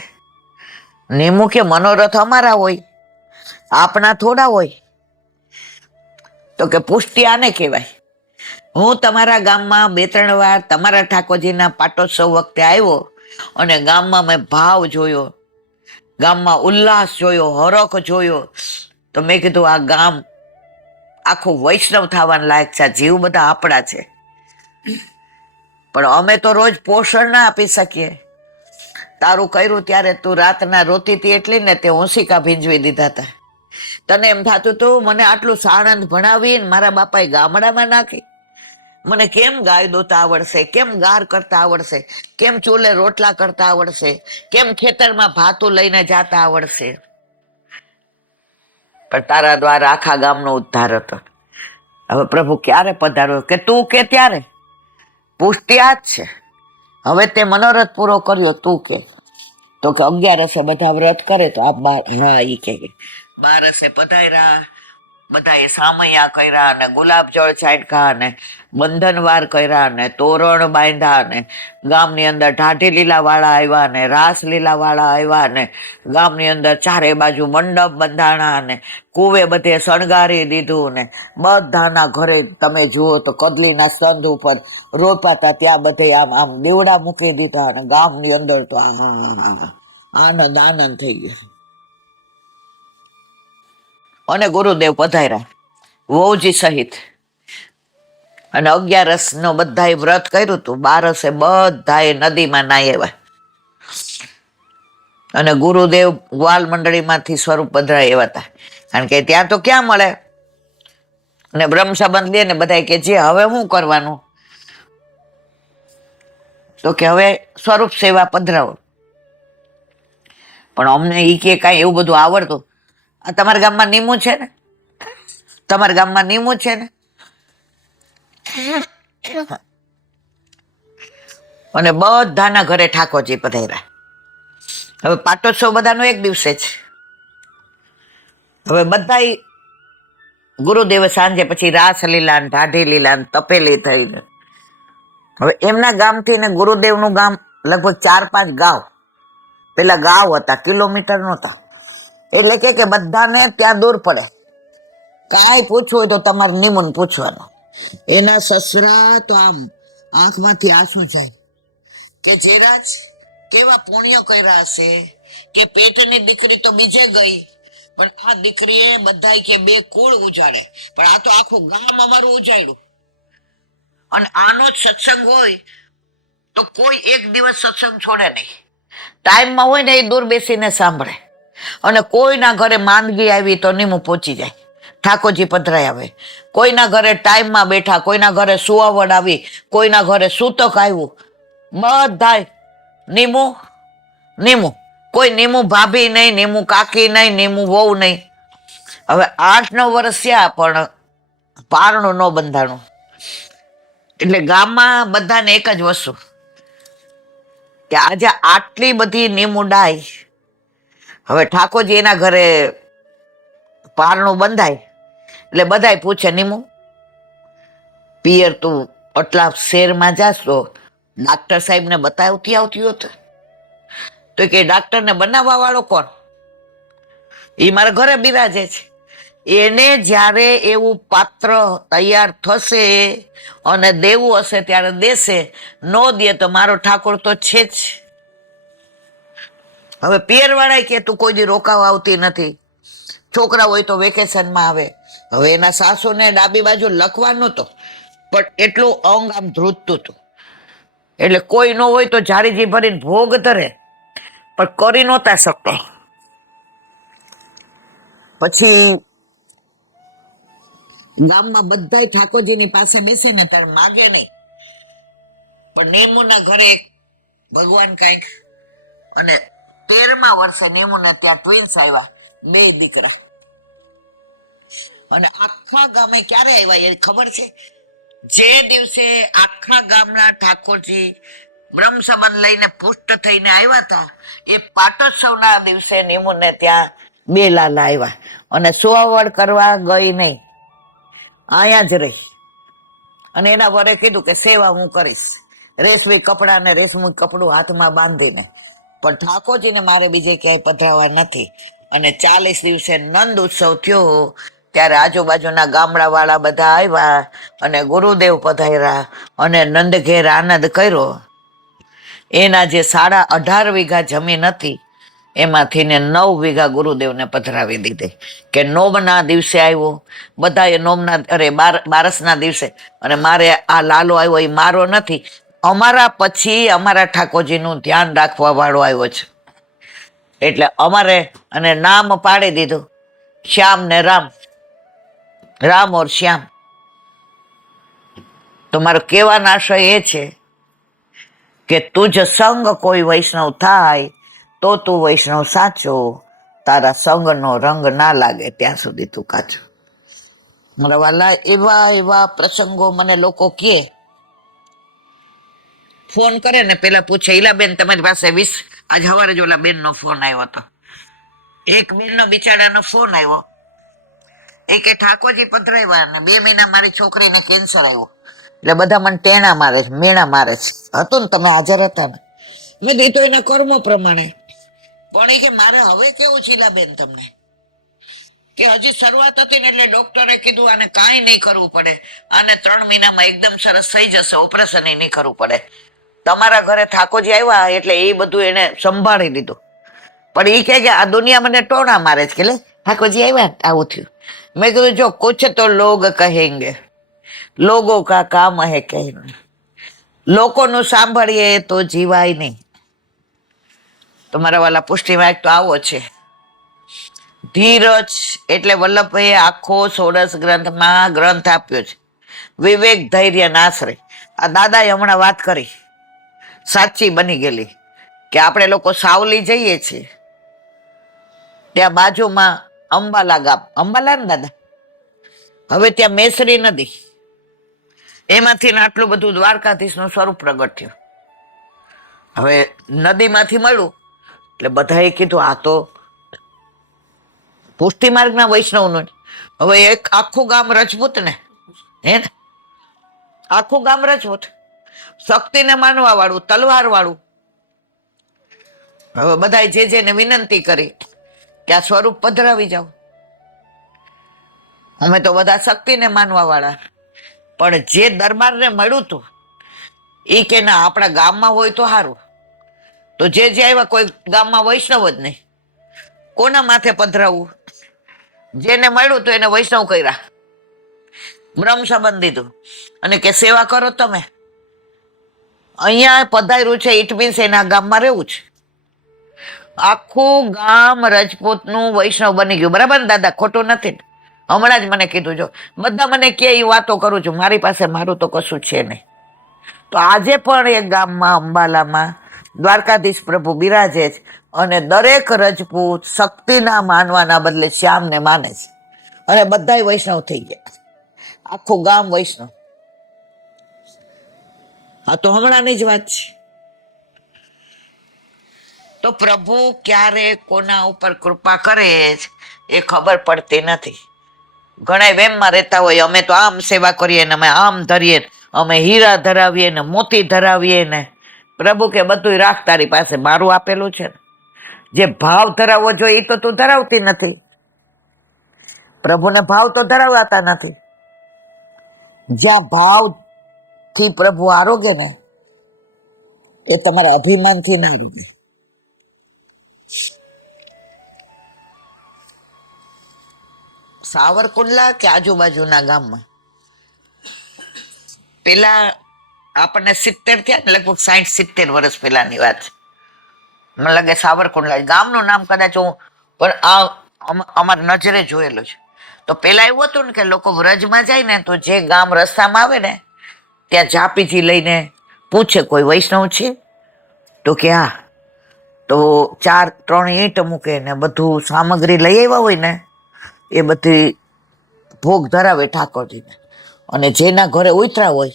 નીમું કે મનોરથ અમારા હોય, આપણા થોડા હોય. તો કે પુષ્ટિ આને કહેવાય. હું તમારા ગામમાં 2-3 વાર તમારા ઠાકોરજીના પાટોત્સવ વખતે આવ્યો, અને ગામમાં મેં ભાવ જોયો, ગામમાં ઉલ્લાસ જોયો, હરખ જોયો. તો મેં કીધું આ ગામ આખું વૈષ્ણવ થવાના લાયક છે. જીવ બધા આપણા છે, પણ અમે તો રોજ પોષણ ના આપી શકીએ. તારું કર્યું ત્યારે તું રાતના રોતી હતી એટલી ને તે ઓશિકા ભીંજવી દીધા હતા. તને એમ થતું હતું મને આટલું સાણંદ ભણાવીને મારા બાપાએ ગામડામાં નાખી. મને કેમ ગાય દોતા આવડશે, કેમ ગાર કરતા આવડશે, કેમ ચૂલે રોટલા કરતા આવડશે, કેમ ખેતરમાં ભાતું લઈને જતા આવડશે. પણ તારા દ્વારા આખા ગામનો ઉદ્ધાર હતો. હવે પ્રભુ ક્યારે પધાર્યો? કે તું કે ત્યારે પુષ્ટિ આ જ છે. હવે તે મનોરથ પૂરો કર્યો તું કે. તો કે 11 બધા વ્રત કરે તો આ 12, હા ઈ કે 12 પધાર્યા, બધાએ સામૈયા કર્યા ને ગુલાબ જળ છાંટકા ને બંધનવાર કર્યા ને તોરણ બાંધ્યા ને ગામની અંદર ઢાઢી લીલા વાળા આવ્યા ને રાસ લીલા વાળા આવ્યા ને ગામની અંદર ચારે બાજુ મંડપ બંધાણા ને કુવે બધે શણગારી દીધું ને બધાના ઘરે તમે જુઓ તો કદલીના સ્તંભ ઉપર રોપાતા ત્યાં બધે આમ આમ દેવડા મૂકી દીધા અને ગામની અંદર તો આહા આનંદ આનંદ થઈ ગયો. અને ગુરુદેવ પધાર્યા વહુજી સહિત, અને 11 નો બધાએ વ્રત કર્યું હતું. 12 બધાએ નદીમાં નાહી આવ્યા અને ગુરુદેવ ગ્વાલ મંડળીમાંથી સ્વરૂપ પધરાય એવા હતા, કારણ કે ત્યાં તો ક્યાં મળે. અને બ્રહ્મ સંબંધ લે ને બધા કે જે હવે શું કરવાનું, તો કે હવે સ્વરૂપ સેવા પધરાવો. પણ અમને ઈ કે કાંઈ એવું બધું આવડતું. આ તમારા ગામમાં નીમું છે ને, તમારા ગામમાં નીમું છે ને. અને બધાના ઘરે ઠાકોરજી પધાર્યા. હવે પાટોત્સવ બધાનો એક દિવસે છે. હવે બધા ગુરુદેવ સાંજે પછી રાસલીલા ને ઢાઢી લીલા ને તપેલી થઈને, હવે એમના ગામથી ને ગુરુદેવનું ગામ લગભગ 4-5 ગાંવ, પેલા ગાંવ હતા, કિલોમીટર નહોતા. એટલે કે બધાને ત્યાં દૂર પડે. કાંઈ પૂછવું હોય તો તમારે નિમુન પૂછવાનું. એના સસરા તો આમ આંખમાંથી આંસુ જાય કે જેરાજ કેવા પુણ્ય કર્યા હશે કે પેટની દીકરી તો બીજે ગઈ, પણ આ દીકરીએ બધાય કે 2 કુળ ઉજાડે, પણ આ તો આખું ગામ અમારું ઉજાડ્યું. અને આનો જ સત્સંગ હોય તો કોઈ એક દિવસ સત્સંગ છોડે નહીં. ટાઈમમાં હોય ને એ દૂર બેસીને સાંભળે. અને કોઈના ઘરે માંદગી આવી તો નીમું પહોંચી જાય, ઠાકોરજી પધરાય આવે. કોઈના ઘરે ટાઈમમાં બેઠા, કોઈના ઘરે સુવાવડ આવી, કોઈના ઘરે સૂતક આવ્યું, બધાય નીમું નીમું. કોઈ નીમું ભાભી નહીં, નીમું કાકી નહીં, નીમું વહુ નહીં. હવે 8-9 વર્ષ થયા પણ પારણું ન બંધાણું. એટલે ગામમાં બધાને એક જ વસ્તુ કે આજે આટલી બધી નીમું ડાય, હવે ઠાકોરજી એના ઘરે પારણું બંધાય એટલે બધાય પૂછે નીમું પિયર તું આટલા શહેરમાં જાસ તો ડાક્ટર સાહેબને બતાવતી આવતી હોત. તો કે ડાક્ટરને બનાવવા વાળો કોણ? એ મારા ઘરે બિરાજે છે. એને જ્યારે એવું પાત્ર તૈયાર થશે અને દેવું હશે ત્યારે દેશે, ન દે તો મારો ઠાકોર તો છે જ. હવે પિયરવાળા કે તું કોઈ દી રોકાવા આવતી નથી, છોકરા હોય તો વેકેશનમાં આવે. હવે એના સાસુને ડાબી બાજુ લખવા નહોતો, પણ એટલું અંગ આમ ધ્રુજતું હતું. એટલે કોઈ ન હોય તો જારીજી ભરીને ભોગ ધરે, પણ કરી નહોતા શકતો. પછી ગામમાં બધાય ઠાકોરજીની પાસે બેસે ને ત્યારે માગે નહીં, પણ નેમુના ઘરે ભગવાન કાંઈક, અને 13મા વર્ષે નેમુને ત્યાં ટ્વિન્સ આવ્યા, 2 દીકરા. અને આખા ગામે ક્યારે આવ્યા એ ખબર છે? જે દિવસે આખા ગામના ઠાકોરજી બ્રહ્મ સંબંધ લઈને પુષ્ટ થઈને આવ્યા હતા, એ પાટોત્સવના દિવસે નેમુને ત્યાં 2 લાલા આવ્યા. અને સુવાવડ કરવા ગઈ નહીં, અહીંયા જ રહી. અને એના વરે કીધું કે સેવા હું કરીશ, રેશમી કપડાં ને રેશમી કપડું હાથમાં બાંધીને. પણ ઠાકોરજીને મારે બીજે ક્યાંય પધરાવા નથી. અને 40 દિવસે નંદ ઉત્સવ થયો ત્યારે આજુબાજુના ગામડાવાળા બધા આવ્યા અને ગુરુદેવ પધાર્યા અને નંદ ઘેર આનંદ કર્યો. એના જે 18.5 વીઘા જમીન હતી એમાંથી ને 9 વીઘા ગુરુદેવને પધરાવી દીધી. કે નોમના દિવસે આવ્યો, બધાએ નોમના બારસના દિવસે. અને મારે આ લાલો આવ્યો એ મારો નથી, અમારા પછી અમારા ઠાકોરજીનું ધ્યાન રાખવા વાળો આવ્યો છે. એટલે અમારે અને નામ પાડી દીધું શ્યામ ને રામ, રામ ઓર શ્યામ. તો મારો કહેવાનો આશય એ છે કે તુજ સંગ કોઈ વૈષ્ણવ થાય તો તું વૈષ્ણવ સાચો, તારા સંગનો રંગ ના લાગે ત્યાં સુધી તું કાચો. મારા વાલા, એવા એવા પ્રસંગો મને લોકો કહે, ફોન કરે ને પેલા પૂછે ઈલાબેન તમારી પાસે 20, આજ સવારે જ ઓલા બેનનો ફોન આવ્યો હતો. એક બેનનો બિચારાનો ફોન આવ્યો એ કે ઠાકોરજી પધરાવ્યા ને 2 મહિના મારી છોકરીને કેન્સર આવ્યું, એટલે બધા મને ટેણા મારે છે, મેણા મારે છે. હતું ને, તમે હાજર હતા ને. મેં કીધું તો એના કર્મો પ્રમાણે. પણ એ કે મારે હવે કેવું શીલાબેન તમને, કે હજી શરૂઆત હતી ને એટલે ડોક્ટરે કીધું આને કાંઈ નહીં કરવું પડે, આને 3 મહિનામાં એકદમ સરસ થઈ જશે, ઓપરેશન નહીં કરવું પડે. તમારા ઘરે ઠાકોરજી આવ્યા એટલે એ બધું એને સંભાળી લીધું. પણ એ કહે કે આ દુનિયા મને ટોણા મારે છે, કે લે ઠાકોરજી આવ્યા આવું થયું. મેં કીધું જો કુછ તો લોગ કહેંગે, લોગો કા કામ હે કહેના. લોકોનું સાંભળીએ તો જીવાય નહીં. તમારા વાલા પુષ્ટિવાયક તો આવો છે. ધીરજ એટલે વલ્લભભાઈએ આખો 16 ગ્રંથમાં ગ્રંથ આપ્યો છે, વિવેક ધૈર્ય નાશ્રય. આ દાદાએ હમણાં વાત કરી, સાચી બની ગયેલી, કે આપણે લોકો સાવલી જઈએ છીએ, ત્યાં બાજુમાં અંબાલા ગામ, અંબાલા ને દાદા, હવે ત્યાં મેસરી નદી, એમાંથી આટલું બધું દ્વારકાધીશનું સ્વરૂપ પ્રગટ થયું. હવે નદીમાંથી મળ્યું એટલે બધાએ કીધું આ તો પુષ્ટિ માર્ગના વૈષ્ણવનું. હવે એક આખું ગામ રજપૂત ને, હે ને, આખું ગામ રજપૂત, શક્તિને માનવા વાળું, તલવાર વાળું. હવે બધા જેને વિનંતી કરી કે આ સ્વરૂપ પધરાવી જાઓ. અમે તો બધા શક્તિને માનવા વાળા, પણ જે દરબારને મળ્યું હતું એ કે ના આપણા ગામમાં હોય તો સારું. તો જે આવ્યા કોઈ ગામમાં વૈષ્ણવ જ નહીં, કોના માથે પધરાવવું? જેને મળ્યું તો એને વૈષ્ણવ કર્યા, બ્રહ્મ સંબંધ દીધું, અને કે સેવા કરો તમે. અહીંયા પધાર્યું છે ઇટ મીન્સ એના ગામમાં રહેવું છે. આખું ગામ રજપૂતનું વૈષ્ણવ બની ગયું. બરાબર ને દાદા, ખોટું નથી ને? હમણાં જ મને કીધું. જો બધા મને કે એ વાતો કરું છું, મારી પાસે મારું તો કશું છે નહીં. તો આજે પણ એક ગામમાં અંબાલામાં દ્વારકાધીશ પ્રભુ બિરાજે છે, અને દરેક રજપૂત શક્તિના માનવાના બદલે શ્યામને માને છે, અને બધાય વૈષ્ણવ થઈ ગયા, આખું ગામ વૈષ્ણવ. આ તો હમણાંની જ વાત છે. તો પ્રભુ ક્યારે કોના ઉપર કૃપા કરે એ ખબર પડતી નથી. ઘણા વેમમાં રહેતા હોય, અમે તો આમ સેવા કરીએ ને, અમે આમ ધરીએ, અમે હીરા ધરાવીએ ને, મોતી ધરાવીએ ને. પ્રભુ કે બધું રાખ, તારી પાસે મારું આપેલું છે ને. જે ભાવ ધરાવવો જોઈએ એ તો તું ધરાવતી નથી. પ્રભુને ભાવ તો ધરાવાતા નથી. જ્યાં ભાવથી પ્રભુ આરોગે ને, એ તમારા અભિમાનથી ના આરોગે. સાવરકુંડલા કે આજુબાજુના ગામમાં પેલા આપણને 70 થયા ને, લગભગ 60-70 વર્ષ પહેલાની વાત છે. મને લાગે સાવરકુંડલા ગામનું નામ કદાચ હું, પણ આ અમારી નજરે જોયેલું છે. તો પેલા એવું હતું ને કે લોકો વ્રજમાં જાય ને તો જે ગામ રસ્તામાં આવે ને ત્યાં ઝાંપીથી લઈને પૂછે કોઈ વૈષ્ણવ છે, તો કે હા. તો 4-3 ઈંટ મૂકે ને બધું સામગ્રી લઈ આવ્યા હોય ને એ બધી ભોગ ધરાવે ઠાકોરજીને, અને જેના ઘરે ઉતરા હોય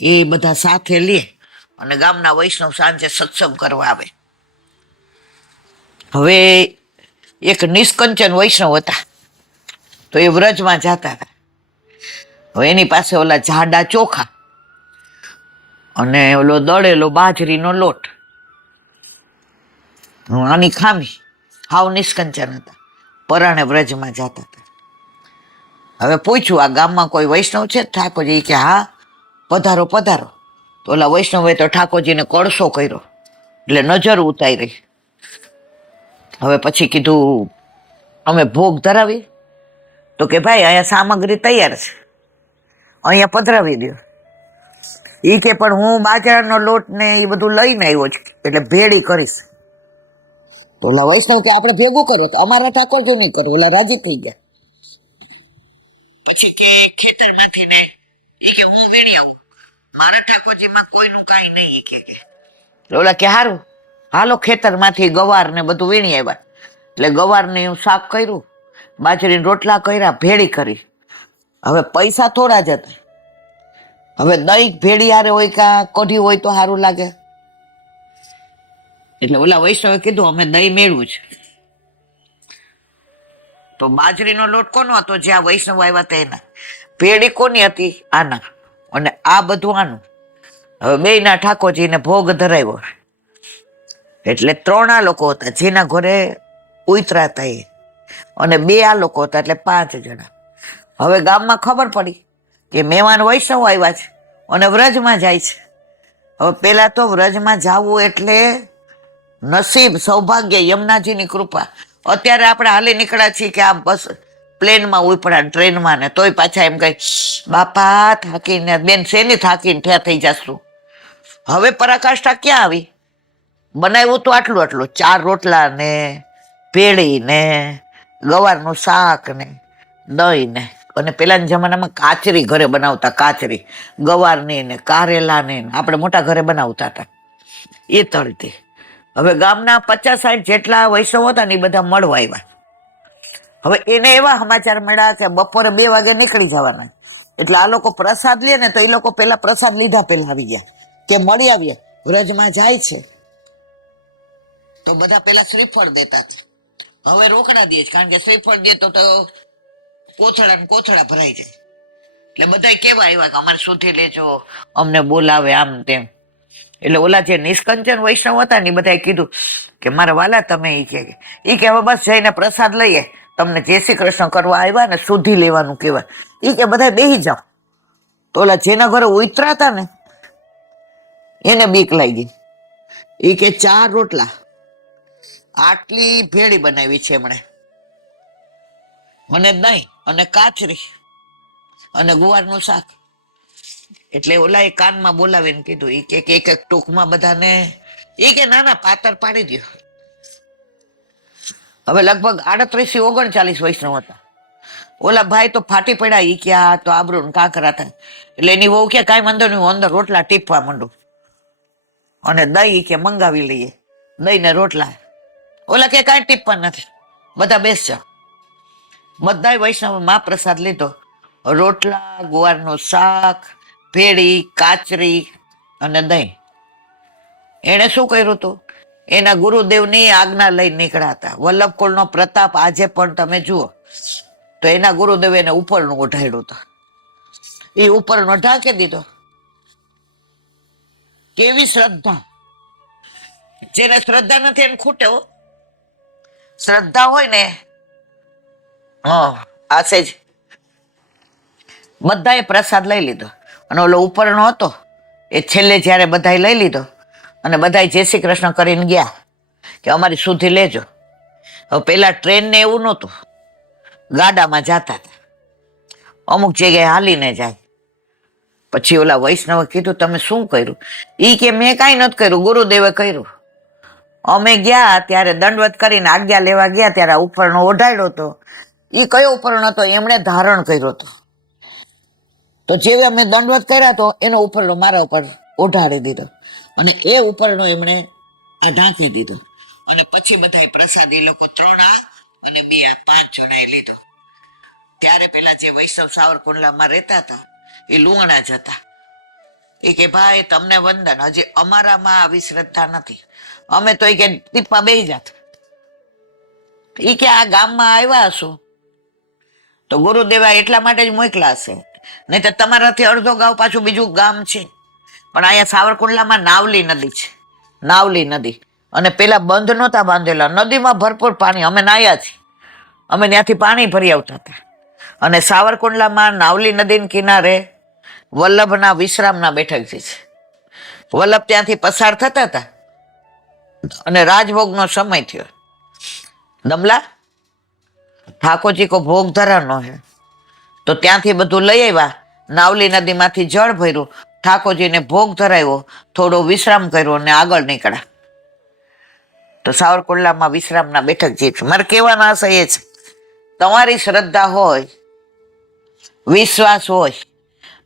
એ બધા સાથે લે, અને ગામના વૈષ્ણવ સાંજે સત્સંગ કરવા આવે. હવે એક નિષ્કંચન વૈષ્ણવ હતા, તો એ વ્રજમાં જતા હતા. હવે એની પાસે ઓલા જાડા ચોખા અને ઓલો દળેલો બાજરીનો લોટ, આની ખામી, હાવ નિષ્કંચન હતા. પરાણે વ્રજમાં જતા હતા. હવે પૂછ્યું આ ગામમાં કોઈ વૈષ્ણવ છે ઠાકોરજી? કે હા, પધારો પધારો. તો ઓલા વૈષ્ણવે તો ઠાકોરજીને કળશો કર્યો, એટલે નજર ઉતારી. હવે પછી કીધું અમે ભોગ ધરાવી? તો કે ભાઈ અહીંયા સામગ્રી તૈયાર છે, અહીંયા પધરાવી દો. એ કે પણ હું બાજરાનો લોટ ને એ બધું લઈને આવ્યો છું, એટલે ભેળી કરીશ. તો ઓલા વૈષ્ણવ કે આપણે ભેગું કરો. તો અમારા ઠાકોરજી નહીં કરો. ઓલા રાજી થઈ ગયા. પછી કે ખેતરમાંથી ને એ કે હું વીણી આવું, મારા ઠાકોરજીમાં કોઈનું કાંઈ નહીં. કે ઓલા કે સારું હાલો, ખેતરમાંથી ગવાર ને બધું વીણી આવ્યા. એટલે ગવારને શાક કર્યું, બાજરીના રોટલા કર્યા, ભેળી કરી. હવે પૈસા થોડા જ હતા. હવે દહીં ભેળી હારે હોય કાં કઢી હોય તો સારું લાગે. એટલે ઓલા વૈષ્ણવે કીધું અમે દહીં મેળવું છે. તો બાજરીનો લોટ કોનો હતો? જે આ વૈષ્ણવ આવ્યા હતા એના. ભેળી કોની હતી? આના. અને આ બધું આનું. હવે બેયના ઠાકોરજીને ભોગ ધરાવ્યો. એટલે 3 આ લોકો હતા જેના ઘરે ઉતરા હતા એ, અને 2 આ લોકો હતા, એટલે 5 જણા. હવે ગામમાં ખબર પડી કે મહેમાન વૈષ્ણવ આવ્યા છે અને વ્રજમાં જાય છે. હવે પેલા તો વ્રજમાં જવું એટલે નસીબ, સૌભાગ્ય, યમુનાજીની કૃપા. અત્યારે આપણે હાલી નીકળ્યા છીએ કે આ બસ પ્લેનમાં ઉપડા, ટ્રેનમાં, ને તોય પાછા એમ કઈ બાપા થાકીને, બેન શેની થાકીને ઠે થઈ જશું. હવે પરાકાષ્ઠા ક્યાં આવી? બનાવ્યું તો આટલું આટલું, 4 રોટલા ને ભેળી ને ગવારનું શાક ને દહીં ને, અને પેલાના જમાનામાં કાચરી ઘરે બનાવતા, કાચરી ગવારની ને કારેલાની ને આપણે મોટા ઘરે બનાવતા હતા એ તળતી. હવે ગામના 50-60 જેટલા વૈષ્ણવ હતા ને એ બધા મળવા આવ્યા. હવે એને એવા સમાચાર મળ્યા કે બપોરે 2 વાગે નીકળી જવાના. એટલે આ લોકો પ્રસાદ લે ને તો એ લોકો પેલા પ્રસાદ લીધા પેલા આવી ગયા કે મળી આવીએ, વ્રજમાં જાય છે. તો બધા પેલા શ્રીફળ દેતા હતા. હવે રોકડા દે છે, કારણ કે શ્રીફળ દે તો કોથળા ને કોથળા ભરાઈ જાય. એટલે બધા કેવા આવ્યા કે અમારે સુધી લેજો, અમને બોલાવે, આમ તેમ. એટલે ઓલા જે નિષ્કંચન વૈષ્ણવ હતા ને એ બધાએ કીધું કે મારા વાલા તમે ઈ કે હવે બસ જઈને પ્રસાદ લઈએ, તમને જય શ્રી કૃષ્ણ કરવા આવ્યા ને સુધી લેવાનું કહેવાય. ઈ કે બધા બેહી જાઓ. તો ઓલા જેના ઘરે ઉતરા હતા ને એને બીક લાગી. ઈ કે 4 રોટલા, આટલી ભેળી બનાવી છે એમણે, મને દહીં અને કાચરી અને ગુવારનું શાક. એટલે ઓલા એ કાનમાં બોલાવીને કીધું, ઈ કે એક એક ટૂંકમાં બધાને, ઈ કે ના પાતર પાડી દો. હવે લગભગ 38-39 વૈષ્ણવ હતા. ઓલા ભાઈ તો ફાટી પડ્યા. ઈ કે આ તો આબરૂ ને કાંકરા થાય. એટલે એની વહુ કે કાંઈ વાંધો નહીં, હું અંદર રોટલા ટીપવા માંડું અને દહીં કે મંગાવી લઈએ, દહીં ને રોટલા. ઓલા કે કાંઈ ટીપવા નથી, બધા બેસજો. બધાય વૈષ્ણવ મહાપ્રસાદ લીધો, રોટલા, ગુવારનું શાક, ભેળી, કાચરી અને દહીં. એને શું કર્યું હતું? એના ગુરુદેવની આજ્ઞા લઈને નીકળ્યા હતા. વલ્લભકુળનો પ્રતાપ આજે પણ તમે જુઓ તો એના ગુરુદેવ એને ઉપરનું ઓઢાડ્યું હતું. એ ઉપરનો ઢાંકી દીધો. કેવી શ્રદ્ધા! જેને શ્રદ્ધા નથી એને ખૂટે હો. શ્રદ્ધા હોય ને આસે જ. બધાએ પ્રસાદ લઈ લીધો અને ઓલો ઉપરનો હતો એ છેલ્લે જયારે બધાએ લઈ લીધો અને બધાએ જય શ્રી કૃષ્ણ કરીને ગયા કે અમારી સુધી લેજો. હવે પેલા ટ્રેન ને એવું નહોતું, ગાડામાં જતા હતા, અમુક જગ્યાએ હાલીને જાય. પછી ઓલા વૈષ્ણવે કીધું તમે શું કર્યું? ઈ કે મેં કાંઈ નથી કર્યું, ગુરુદેવે કર્યું. અમે ગયા ત્યારે દંડવત કરીને આજ્ઞા લેવા ગયા ત્યારે આ ઉપરનો ઓઢાડ્યો હતો. એ કયો ઉપરનો હતો? એમણે ધારણ કર્યો હતો. તો જેવી અમે દંડવત કર્યા તો એનો ઉપરનો મારા ઉપર ઓઢાડી દીધો અને એ ઉપરનો એમણે આ ઢાંકી દીધો. અને પછી બધાએ પ્રસાદ એ લોકો 3 આ અને 2 આ 5 જણાએ લીધો. ત્યારે પેલા જે વૈષ્ણવ સાવરકુંડલામાં રહેતા હતા એ લુહાણા જ હતા. એ કે ભાઈ તમને વંદન, હજી અમારામાં આવી શ્રદ્ધા નથી, અમે તો એ કે ટીપા બેહી જાત. એ કે આ ગામમાં આવ્યા હશું તો ગુરુદેવા એટલા માટે જ મોકલા હશે, નહીં તો તમારાથી અડધો ગામ પાછું બીજું ગામ છે. પણ અહીંયા સાવરકુંડલામાં નાવલી નદી છે, નાવલી નદી. અને પેલા બંધ નહોતા બાંધેલા, નદીમાં ભરપૂર પાણી. અમે નાયા છીએ, અમે ત્યાંથી પાણી ભરી આવતા હતા. અને સાવરકુંડલામાં નાવલી નદીના કિનારે વલ્લભના વિશ્રામના બેઠક છે. વલ્લભ ત્યાંથી પસાર થતા હતા અને રાજભોગનો સમય થયો. દમલા ઠાકોરજી કો ભોગ ધરાનો હે, તો ત્યાંથી બધું લઈ આવ્યા. નાવલી નદીમાંથી જળ ભર્યું, ઠાકોરજીને ભોગ ધરાવ્યો, થોડો વિશ્રામ કર્યો અને આગળ નીકળ્યા. તો સાવરકુંડલામાં વિશ્રામના બેઠક જે છે. મારે કહેવાનો આશય એ છે, તમારી શ્રદ્ધા હોય, વિશ્વાસ હોય,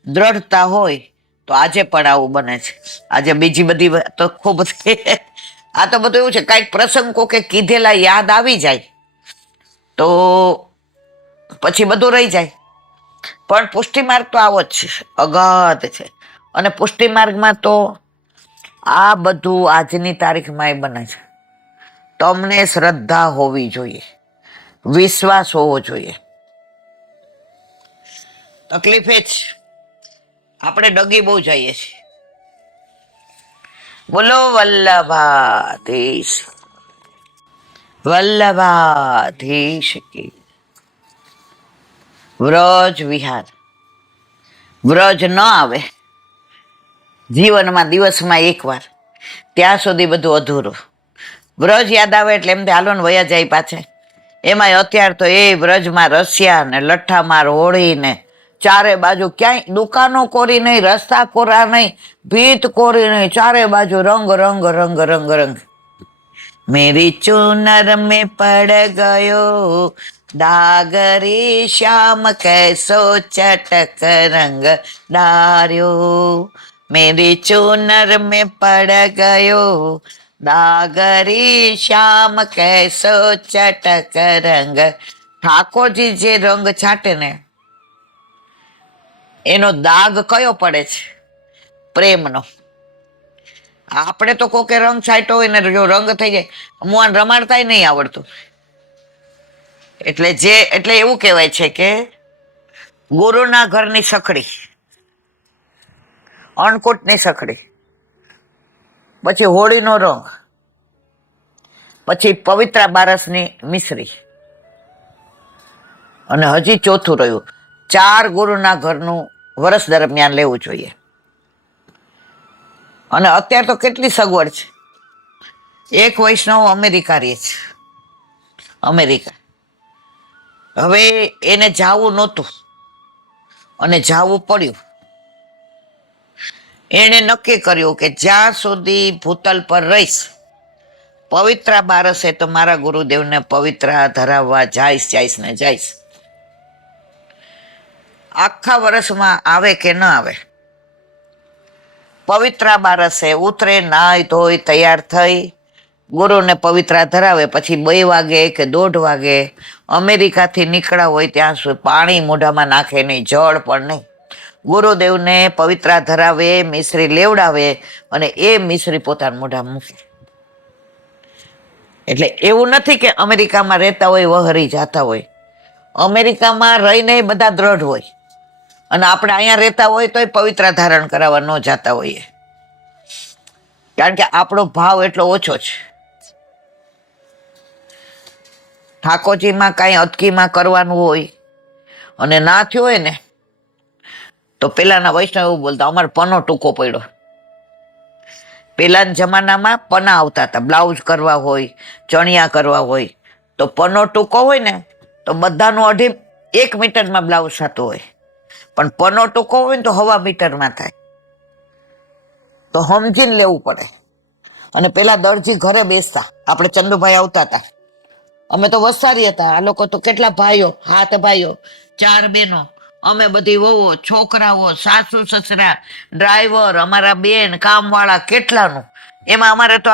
દ્રઢતા હોય તો આજે પણ આવું બને છે. આજે બીજી બધી તો ખૂબ આ તો બધું એવું છે, કાંઈક પ્રસંગ કોકે કીધેલા યાદ આવી જાય તો પછી બધું રહી જાય. પણ પુષ્ટિ માર્ગ તો આવો જ છે, અગાધ છે. અને પુષ્ટિ માર્ગમાં તો આ બધું આજની તારીખમાં એ બને છે. તમને શ્રદ્ધા હોવી જોઈએ, વિશ્વાસ હોવો જોઈએ. તકલીફ એ જ આપણે ડગી બહુ જઈએ છીએ. બોલો વલ્લભાધીશ, વલ્લભાધીશ કી. વ્રજ વિહાર, વ્રજ ન આવે જીવનમાં દિવસમાં એકવાર, ત્યાં સુધી બધું અધૂરું. વ્રજ યાદ આવે એટલે એમ હાલો ને વયા જાય પાછા. એમાંય અત્યારે તો એ વ્રજમાં રસિયા ને લઠ્ઠામાર હોળી ને ચારે બાજુ ક્યાંય દુકાનો કોરી નહીં, રસ્તા કોરા નહીં, ભીત કોરી નહીં, ચારે બાજુ રંગ રંગ રંગ રંગ રંગ. મેરી ચુનર में पड़ गयो दाग रे श्याम कैसो चटक रंग डार्यो. मेरी चुनर में पड़ गयो दाग रे श्याम कैसो चटक रंग. ઠાકોરજી જે રંગ છાંટે ને એનો દાગ કયો પડે છે? પ્રેમનો. આપણે તો કોકે રંગ છાંટ્યો હોય ને જો રંગ થઈ જાય, મુઆન રમાડતાય નહીં આવડતું. એટલે એવું કહેવાય છે કે ગુરુના ઘરની સખડી, અન્નકૂટની સખડી, પછી હોળીનો રંગ, પછી પવિત્રા બારસની મિશ્રી, અને હજી ચોથું રહ્યું 4 ગુરુના ઘરનું વર્ષ દરમિયાન લેવું જોઈએ. અને અત્યારે તો કેટલી સગવડ છે. એક વૈષ્ણવ અમેરિકા રહે છે, અમેરિકા. હવે એને જાવું નહોતું અને જાવું પડ્યું. એણે નક્કી કર્યું કે જ્યાં સુધી ભૂતલ પર રહીશ, પવિત્રા બારસે તો મારા ગુરુદેવને પવિત્ર ધરાવવા જઈશ ને જઈશ. આખા વર્ષમાં આવે કે ન આવે, પવિત્રા બારસે ઉતરે, નાય ધોઈ તૈયાર થઈ ગુરુને પવિત્રા ધરાવે. પછી 2 વાગે કે 1:30 વાગે અમેરિકાથી નીકળ્યા હોય ત્યાં સુધી પાણી મોઢામાં નાખે નહીં, જળ પણ નહીં. ગુરુદેવને પવિત્રા ધરાવે, મિશ્રી લેવડાવે અને એ મિશ્રી પોતાના મોઢામાં મૂકે. એટલે એવું નથી કે અમેરિકામાં રહેતા હોય વહરી જતા હોય. અમેરિકામાં રહીને બધા દ્રઢ હોય અને આપણે અહીંયા રહેતા હોય તોય પવિત્રા ધારણ કરાવવા ન જતા હોઈએ, કારણ કે આપણો ભાવ એટલો ઓછો છે. ઠાકોરજીમાં કાંઈ અટકીમાં કરવાનું હોય અને ના થયું હોય ને તો પેલાના વૈષ્ણવ એવું બોલતા, અમારે પનો ટૂંકો પડ્યો. પેલાના જમાનામાં પના આવતા હતા, બ્લાઉઝ કરવા હોય, ચણિયા કરવા હોય તો પનો ટૂંકો હોય ને તો બધાનું 1.5 મીટરમાં બ્લાઉઝ થતું હોય. પણ પનો ટૂંકો હોય ને તો 1/2 મીટરમાં થાય. તો સમજીને લેવું પડે. અને પેલા દરજી ઘરે બેસતા, આપણે ચંદુભાઈ આવતા હતા, અમે તો વસ્તારી હતા, આ લોકો તો કેટલા ભાઈઓ, 7 ભાઈઓ, 4 બહેનો, અમે બધી વહુઓ, છોકરાઓ, સાસુ સસરા, ડ્રાઈવર, અમારા બેન, કામવાળા, કેટલાનું. એમાં અમારે તો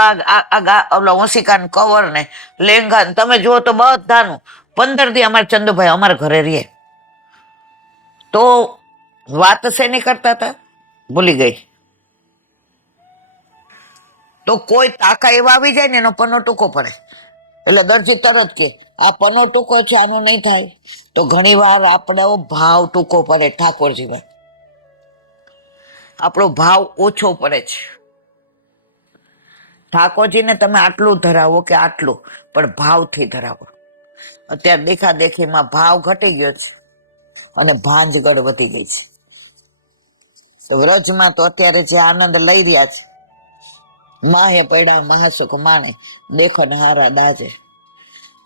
ઓલા ઓશિકાનું કવર ને લેંગા ને તમે જુઓ તો બધાનું 15 દી અમારા ચંદુભાઈ અમારા ઘરે રહીએ. તો વાત શેની કરતા હતા ભૂલી ગઈ. તો કોઈ તાકા એવા આવી જાય ને એનો પનો ટૂંકો પડે એટલે દરજી તરત કે આ પનો ટૂંકો છે, આનું નહીં થાય. તો ઘણી વાર આપણો ભાવ ટૂંકો પડે. ઠાકોરજીમાં આપણો ભાવ ઓછો પડે છે. ઠાકોરજીને તમે આટલું ધરાવો કે આટલું, પણ ભાવથી ધરાવો. અત્યારે દેખાદેખીમાં ભાવ ઘટી ગયો છે અને ભાંજગડ વધી ગઈ છે. તો વ્રજમાં તો અત્યારે જે આનંદ લઈ રહ્યા છે, માહે પડ્યા મહાસુખ માણે, દેખો ને હારા દાજે.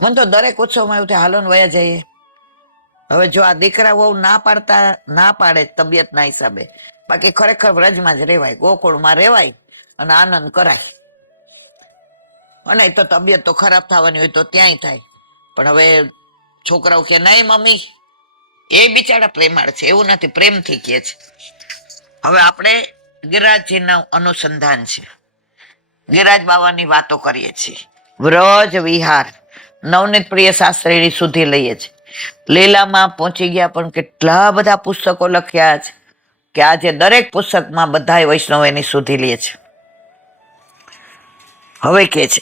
મને તો દરેક ઉત્સવમાં એવું થાય હાલો ને વયા જઈએ. હવે જો આ દીકરા બહુ ના પાડે તબિયતના હિસાબે, બાકી ખરેખર વ્રજમાં જ રહેવાય, ગોકુળમાં રહેવાય અને આનંદ કરાય. અને તો તબિયત તો ખરાબ થવાની હોય તો ત્યાંય થાય. પણ હવે છોકરાઓ કે નહીં મમ્મી, એ બિચારા પ્રેમાળ છે, એવું નથી, પ્રેમથી કહે છે. હવે આપણે ગિરિરાજજીનું અનુસંધાન છે, ગિરિરાજ બાવાની વાતો કરીએ છીએ. વ્રજ વિહાર નવનીત પ્રિય શાસ્ત્રીની સુધી લઈએ છીએ. લીલામાં પહોંચી ગયા પણ કેટલા બધા પુસ્તકો લખ્યા છે કે આજે દરેક પુસ્તકમાં બધા વૈષ્ણવ એની સુધી લે છે. હવે કે છે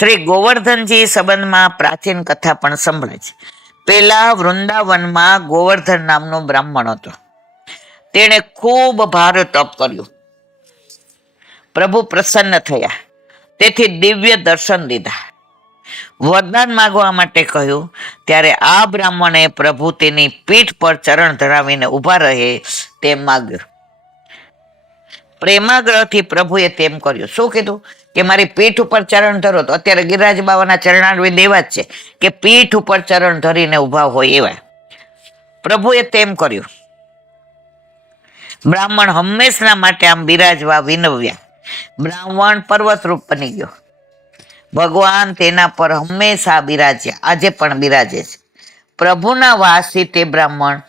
શ્રી ગોવર્ધનજી સંબંધમાં પ્રાચીન કથા પણ સંભળે છે. પેલા વૃંદાવનમાં ગોવર્ધન નામનો બ્રાહ્મણ હતો. તેણે ખૂબ ભારે તપ કર્યું. પ્રભુ પ્રસન્ન થયા, તેથી દિવ્ય દર્શન દીધા. વરદાન માગવા માટે કહ્યું, ત્યારે આ બ્રાહ્મણે પ્રભુ તેની પીઠ પર ચરણ ધરાવીને ઊભા રહે તેમ માગ્યું. પ્રેમાગ્રહથી પ્રભુએ તેમ કર્યું. શું કીધું? કે મારી પીઠ ઉપર ચરણ ધરો. તો અત્યારે ગિરિરાજ બાવાના ચરણારવિંદ એવા જ છે કે પીઠ ઉપર ચરણ ધરીને ઊભા હોય એવા. પ્રભુએ તેમ કર્યું. બ્રાહ્મણ હંમેશના માટે આમ બિરાજવા વિનવ્યા. બ્રાહ્મણ પર્વતરૂપ બની ગયો. ભગવાન તેના પર હંમેશા બિરાજ્યા, આજે પણ બિરાજે છે. પ્રભુના વાસથી તે બ્રાહ્મણ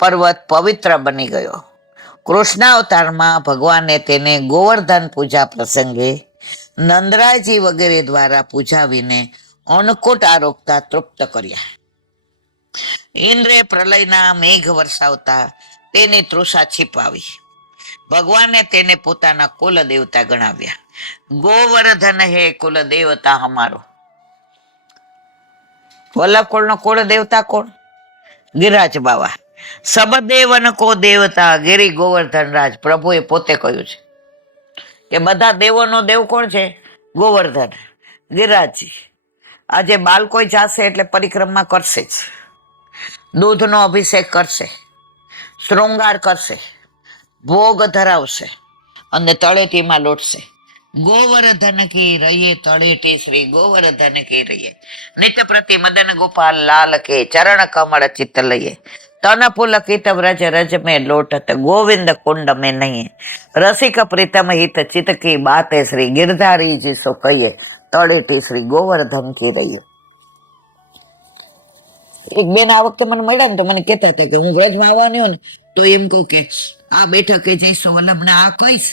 પર્વત પવિત્ર બની ગયો. કૃષ્ણાવતારમાં ભગવાને તેને ગોવર્ધન પૂજા પ્રસંગે નંદરાયજી વગેરે દ્વારા પૂજાવીને અન્નકૂટ આરોગતા તૃપ્ત કર્યા. ઇન્દ્રે પ્રલયના મેઘ વરસાવતા તેની તૃષા છીપાવી. ભગવાને તેને પોતાના કુલ દેવતા ગણાવ્યા. ગોવર્ધન હે કુલ દેવતા હમારો. વલ્લભકુળનો કુળ દેવતા કોણ? ગિરિરાજ બાવા. સબદેવન કો દેવતા ગિરી ગોવર્ધન રાજ. પ્રભુએ પોતે કહ્યું છે કે બધા દેવોનો દેવ કોણ છે? ગોવર્ધન, ગિરિરાજજી. આજે બાળકો જાશે એટલે પરિક્રમા કરશે જ. દૂધનો અભિષેક કરશે, શૃંગાર કરશે, ભોગ ધરાવશે અને તળેટીમાં લોટશે. ગોવર્ધન કી રહીએ તળેટી શ્રી ગોવર્ધન કી રહીએ. નિત્ય પ્રતિ મદન ગોપાલ લાલ કે ચરણ કમળ ચિત્ત લઈએ. તન પુલકિત વ્રજ રજ में लोटत गोविंद कुंड में नहीं. रसिक प्रीतम हित चित की बातें श्री गिरधारी जी सो कहिए तळेटी શ્રી ગોવર્ધન કી રહીએ. એક બેન આ વખતે મને મળ્યા ને તો મને કહેતા હતા કે હું વ્રજમાં આવવાની હોય ને તો એમ કહું કે આ બેઠકે જઈશ તો વલ્લભને આ કહીશ,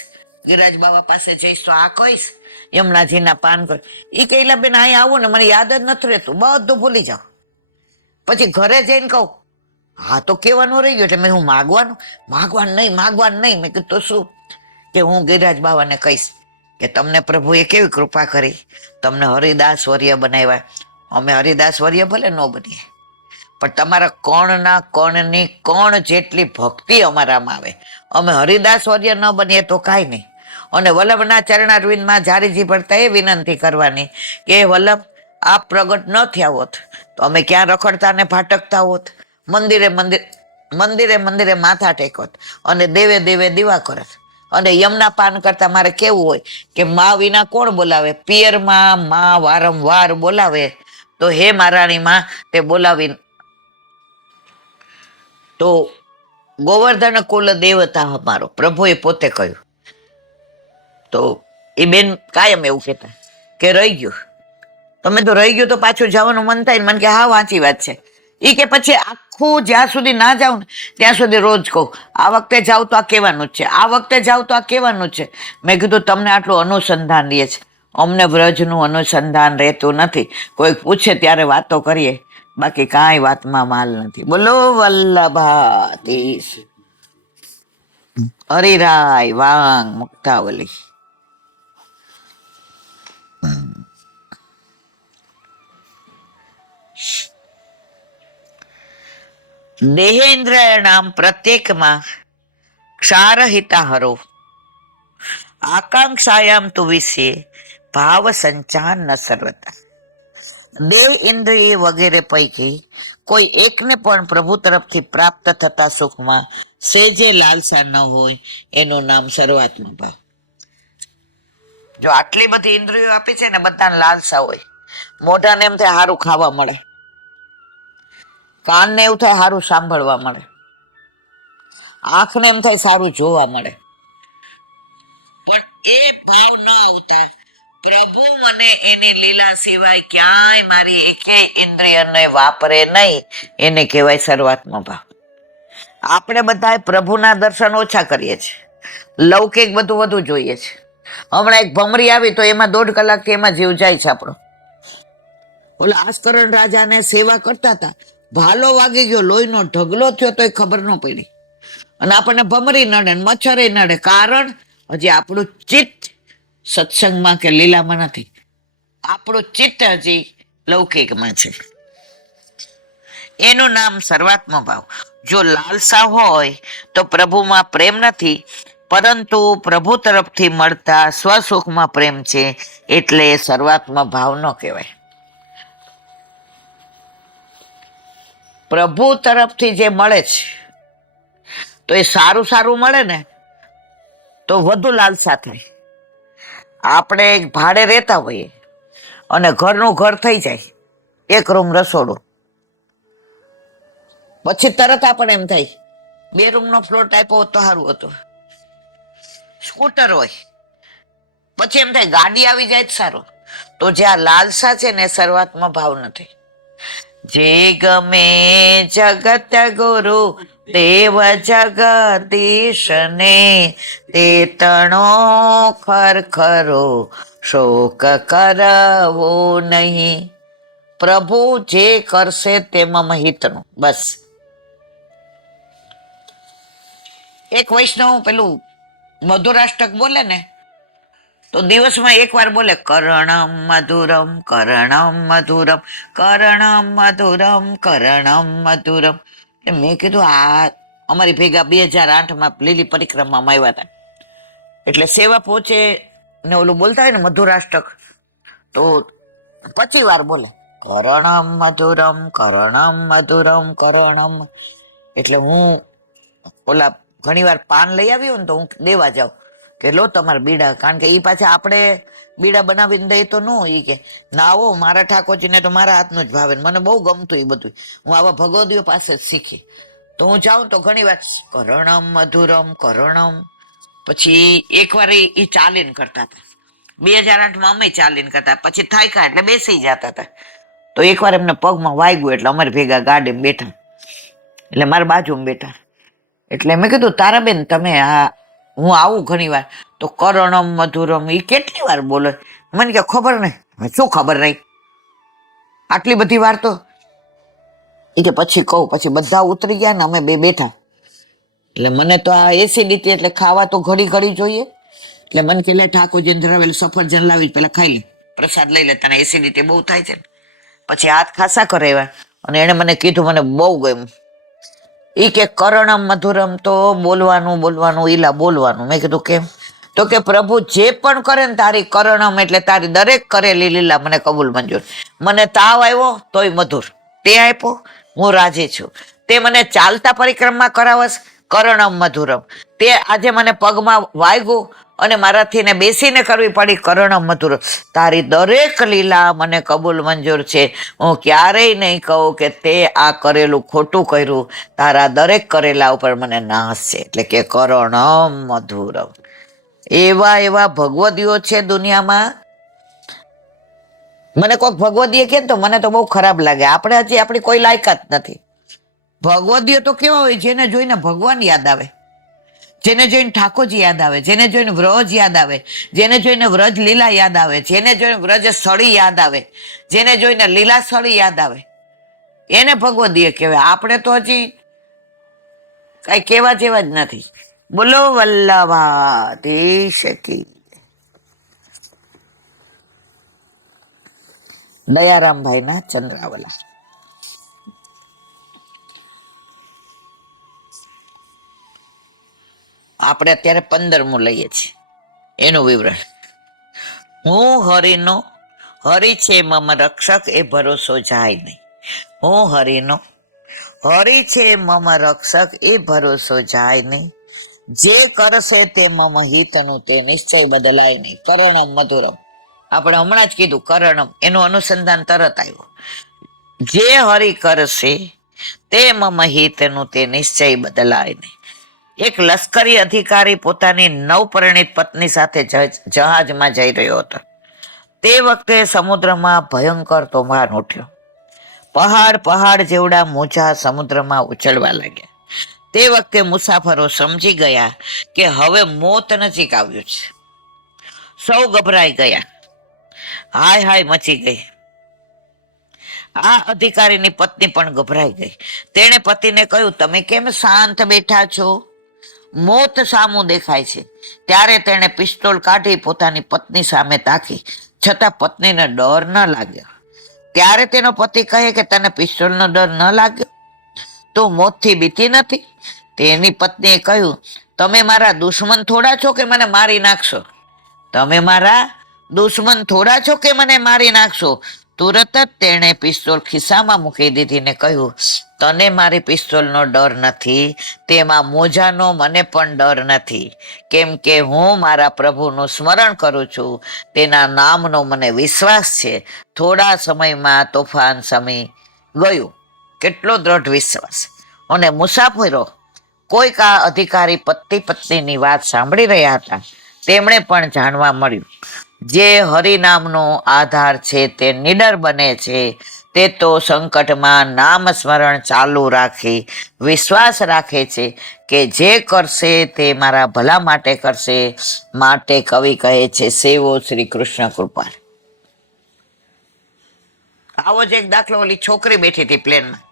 ગિરિરાજ બાબા પાસે જઈશ તો આ કહીશ, યમુનાજીના પાન કર. એ કહેલા બેન અહીં આવું ને મને યાદ જ નથી રહેતું, બધું ભૂલી જાઉં. પછી ઘરે જઈને કહું હા તો કહેવાનું રહી ગયું. એટલે મેં હું માગવાનું નહીં. મેં કીધું તો શું? કે હું ગિરિરાજ બાવાને કહીશ કે તમને પ્રભુએ કેવી કૃપા કરી, તમને હરિદાસ વર્ય બનાવ્યા. અમે હરિદાસ વર્ય ભલે ન બનીએ પણ તમારા કણના કણની કણ જેટલી ભક્તિ અમારામાં આવે. અમે હરિદાસ વર્ય ન બનીએ તો કાંઈ નહીં. અને વલ્લભના ચરણારવિંદમાં જારીજી પડતા એ વિનંતી કરવાની કે વલ્લભ આપ પ્રગટ ન થયા હોત તો અમે ક્યાં રખડતા ને ભાટકતા હોત. મંદિરે માથા ટેકત અને દેવે દેવે દીવા કરત. અને યમના પાન કરતા મારે કેવું હોય કે મા વિના કોણ બોલાવે? પિયરમાં મા વારંવાર બોલાવે તો હે મહારાણી માં તે બોલાવી. તો ગોવર્ધન કુલ દેવતા અમારો, પ્રભુએ પોતે કહ્યું. તો એ બેન કાયમ એવું કહેતા કે રહી ગયું. તમે તો રહી ગયું તો પાછું જવાનું મન થાય ને. મને કે હા વાંચી વાત છે. એ કે પછી આખું જ્યાં સુધી ના જાઉં ને ત્યાં સુધી રોજ કહું આ વખતે જાઉં તો આ કહેવાનું જ છે, આ વખતે જાઉં તો આ કહેવાનું જ છે. મેં કીધું તમને આટલું અનુસંધાન રહે છે, અમને વ્રજનું અનુસંધાન રહેતું નથી. કોઈ પૂછે ત્યારે વાતો કરીએ, બાકી કાંઈ વાતમાં માલ નથી. બોલો વલ્લભાધીશ હરિરાય વાંગ મુક્તાવલી. દેહેન્દ્રિયાણામ પ્રત્યેકમાં ક્ષારહિતા હરો આકાંક્ષાયામ તુ વિશે ભાવ સંચાર ન સર્વતા. દેહ ઇન્દ્રિય વગેરે પૈકી કોઈ એકને પણ પ્રભુ તરફથી પ્રાપ્ત થતા સુખમાં સેજે લાલસા ન હોય એનું નામ સર્વાત્મા ભાવ. જો આટલી બધી ઇન્દ્રિયો આપી છે ને બધાને લાલસા હોય. મોઢાને એમ થાય સારું ખાવા મળે, કાનને એવું થાય સારું સાંભળવા મળે, આંખને એમ થાય સારું જોવા મળે. પણ એ ભાવ ન આવતા પ્રભુ મને એની લીલા સિવાય ક્યાંય મારી એકેય ઇન્દ્રિયને વાપરે નહીં, એને કહેવાય સર્વાત્મા ભાવ. આપણે બધા પ્રભુના દર્શન ઓછા કરીએ છીએ, લૌકિક બધું વધુ જોઈએ છે. હમણાં એક ભમરી આવી તો એમાં 1.5 કલાકથી એમાં જીવ જાય છે આપણો. ઓલા આસ્કરણ રાજાને સેવા કરતા હતા, ભાલો વાગી ગયો, લોહીનો ઢગલો થયો તો એ ખબર ન પડી. અને આપણને ભમરી નડે, મચ્છરે નડે. કારણ હજી આપણું ચિત્ત સત્સંગમાં કે લીલામાં નથી. આપણું ચિત્ત હજી લૌકિકમાં છે. એનું નામ સર્વાત્મ ભાવ. જો લાલસા હોય તો પ્રભુમાં પ્રેમ નથી, પરંતુ પ્રભુ તરફથી મળતા સ્વસુખમાં પ્રેમ છે, એટલે સર્વાત્મ ભાવ ન કહેવાય. પ્રભુ તરફથી જે મળે છે તો એ સારું સારું મળે ને તો વધુ લાલસા થાય. આપણે ભાડે રહેતા હોઈએ અને ઘરનું ઘર થઈ જાય, એક રૂમ રસોડું, પછી તરત આપણે એમ થાય 2 રૂમનો ફ્લોટ આપ્યો હોત તો સારું હતું. સ્કૂટર હોય પછી એમ થાય ગાડી આવી જાય જ સારું. તો જે આ લાલસા છે ને સર્વાત્મ ભાવ નથી. જે ગમે જગત ગુરુ દેવ જગદીશ ને, તે તણો ખરખરો શોક કરવો નહીં. પ્રભુ જે કરશે તેમાં હિતનું. બસ એક વૈષ્ણવ પેલું મધુરાષ્ટક બોલે ને તો દિવસમાં 1 વાર બોલે, કર્ણમ મધુરમ કર્ણમ મધુરમ કર્ણમ મધુરમ કર્ણમ મધુરમ. એટલે મેં કીધું આ અમારી ભેગા 2008માં લીલી પરિક્રમામાં આવ્યા હતા, એટલે સેવા પહોંચે ને ઓલું બોલતા હોય ને મધુરાષ્ટક, તો 25 વાર બોલે કર્ણમ મધુરમ કર્ણમ મધુરમ કર્ણમ. એટલે હું ઓલા ઘણી વાર પાન લઈ આવ્યું ને તો હું દેવા જાઉં કે લો તમારા બીડા, કારણ કે એ પાછા આપણે બીડા બનાવીને દઈએ તો ન, એ કે ના આવો મારા ઠાકોરજીને તો મારા હાથનું જ ભાવે, મને બહુ ગમતું એ બધું. હું આવા ભગવદીઓ પાસે જ શીખી. તો હું જાઉં તો ઘણી વાર કર્ણમ મધુરમ કર્ણમ. પછી એકવાર એ ચાલીને કરતા હતા, 2008માં અમે ચાલીને કરતા, પછી થાક્યા એટલે બેસી જતા હતા. તો એકવાર એમને પગમાં વાગ્યું એટલે અમારી ભેગા ગાડીમાં બેઠા, એટલે મારા બાજુમાં બેઠા. એટલે મેં કીધું તારાબેન તમે આ હું આવું ઘણી વાર તો કર્ણમ મધુરમ એ કેટલી વાર બોલે? મને કે ખબર નહીં. શું ખબર નહીં આટલી બધી વાર? તો એ કે પછી કહું. પછી બધા ઉતરી ગયા ને અમે બે બેઠા. એટલે મને તો આ એસિડિટી એટલે ખાવા તો ઘડી ઘડી જોઈએ. એટલે મને કે લે ઠાકોરજીને ધરાવેલ સફરજન લાવી પેલા ખાઈ લે, પ્રસાદ લઈ લે, તને એસિડિટી બહુ થાય છે ને. પછી હાથ ખાસા કરાવ્યા અને એને મને કીધું, મને બહુ ગમ્યું. એ કે કર્ણમ મધુરમ તો બોલવાનું બોલવાનું ઈલા બોલવાનું. મેં કીધું કેમ? તો કે પ્રભુ જે પણ કરે ને તારી કર્ણમ એટલે તારી દરેક કરેલી લીલા મને કબૂલ મંજૂર. મને તાવ આવ્યો તોય મધુર, તે આપ્યો હું રાજી છું. તે મને ચાલતા પરિક્રમા કરાવસ કર્ણમ મધુરમ. તે આજે મને પગમાં વાગ્યું અને મારાથી ને બેસીને કરવી પડી કર્ણમ મધુરમ. તારી દરેક લીલા મને કબૂલ મંજૂર છે. હું ક્યારેય નહીં કહું કે તે આ કરેલું ખોટું કર્યું. તારા દરેક કરેલા ઉપર મને નાશ છે. એટલે કે કર્ણમ મધુરમ. એવા એવા ભગવદીઓ છે દુનિયામાં. મને કોઈક ભગવદીએ કે તો મને તો બહુ ખરાબ લાગે. આપણે હજી આપણી કોઈ લાયકાત નથી. ભગવદીઓ તો કેવા હોય, જેને જોઈને ભગવાન યાદ આવે, જેને જોઈને ઠાકોરજી યાદ આવે, જેને જોઈને વ્રજ યાદ આવે, જેને જોઈને વ્રજ લીલા યાદ આવે, જેને જોઈને વ્રજ સ્થળી યાદ આવે, જેને જોઈને લીલા સ્થળી યાદ આવે, એને ભગવદીય કહેવાય. આપણે તો હજી કઈ કહેવા જેવા જ નથી. બોલો વલ્લભાધીશ કી. દયારામભાઈ ના ચંદ્રાવલા. આપણે અત્યારે 15મું લઈએ છીએ એનું વિવરણ. હું હરિનો, હરિ છે મમ રક્ષક, એ ભરોસો જાય નહીં. હું હરિનો, હરિ છે મમ રક્ષક, એ ભરોસો જાય નહીં. જે કરશે તે મમ હિતનું, તે નિશ્ચય બદલાય નહીં. કર્ણમ મધુરમ આપણે હમણાં જ કીધું, કર્ણમ એનું અનુસંધાન તરત આવ્યું. જે હરિ કરશે તે મમ હિતનું, તે નિશ્ચય બદલાય નહીં. એક લશ્કરી અધિકારી પોતાની નવપરિણીત પત્ની સાથે જહાજમાં જઈ રહ્યો હતો. તે વખતે સમુદ્રમાં ભયંકર તોફાન ઉઠ્યો. પહાડ જેવડા મોજા સમુદ્રમાં ઉછળવા લાગ્યા. તે વખતે મુસાફરો સમજી ગયા કે હવે મોત નજીક આવ્યું છે. સૌ ગભરાઈ ગયા, હાય હાય મચી ગઈ. આ અધિકારીની પત્ની પણ ગભરાઈ ગઈ. તેણે પતિને કહ્યું, તમે કેમ શાંત બેઠા છો? મોત સામું દેખાય છે. ત્યારે તેણે પિસ્તોલ કાઢી પોતાની પત્ની સામે તાકી છતાં પત્નીને ડર ન લાગ્યો. ત્યારે તેનો પતિ કહે કે તને પિસ્તોલનો ડર ન લાગ્યો? તું મોતથી બીતી નથી? તેની પત્નીએ કહ્યું, તમે મારા દુશ્મન થોડા છો કે મને મારી નાખશો? તમે મારા દુશ્મન થોડા છો કે મને મારી નાખશો? તુરત જ તેણે પિસ્તોલ ખિસ્સામાં મૂકી દીધીને કહ્યું, તને મારી પિસ્તોલનો ડર નથી, તેમાં મોજાનો મને પણ ડર નથી, કેમ કે હું મારા પ્રભુનું સ્મરણ કરું છું, તેના નામનો મને વિશ્વાસ છે. થોડા સમયમાં તોફાન શમી ગયું. કેટલો દ્રઢ વિશ્વાસ! અને મુસાફરો કોઈક આ અધિકારી પતિ પત્નીની વાત સાંભળી રહ્યા હતા. તેમણે પણ જાણવા મળ્યું, જે હરિનામનો આધાર છે તે નિડર બને છે, તે તો સંકટમાં નામ સ્મરણ ચાલુ રાખી વિશ્વાસ રાખે છે કે જે કરશે તે મારા ભલા માટે કરશે. માટે કવિ કહે છે, સેવો શ્રી કૃષ્ણ કૃપાળ. આવો જ એક દાખલો, ઓલી છોકરી બેઠી હતી પ્લેનમાં,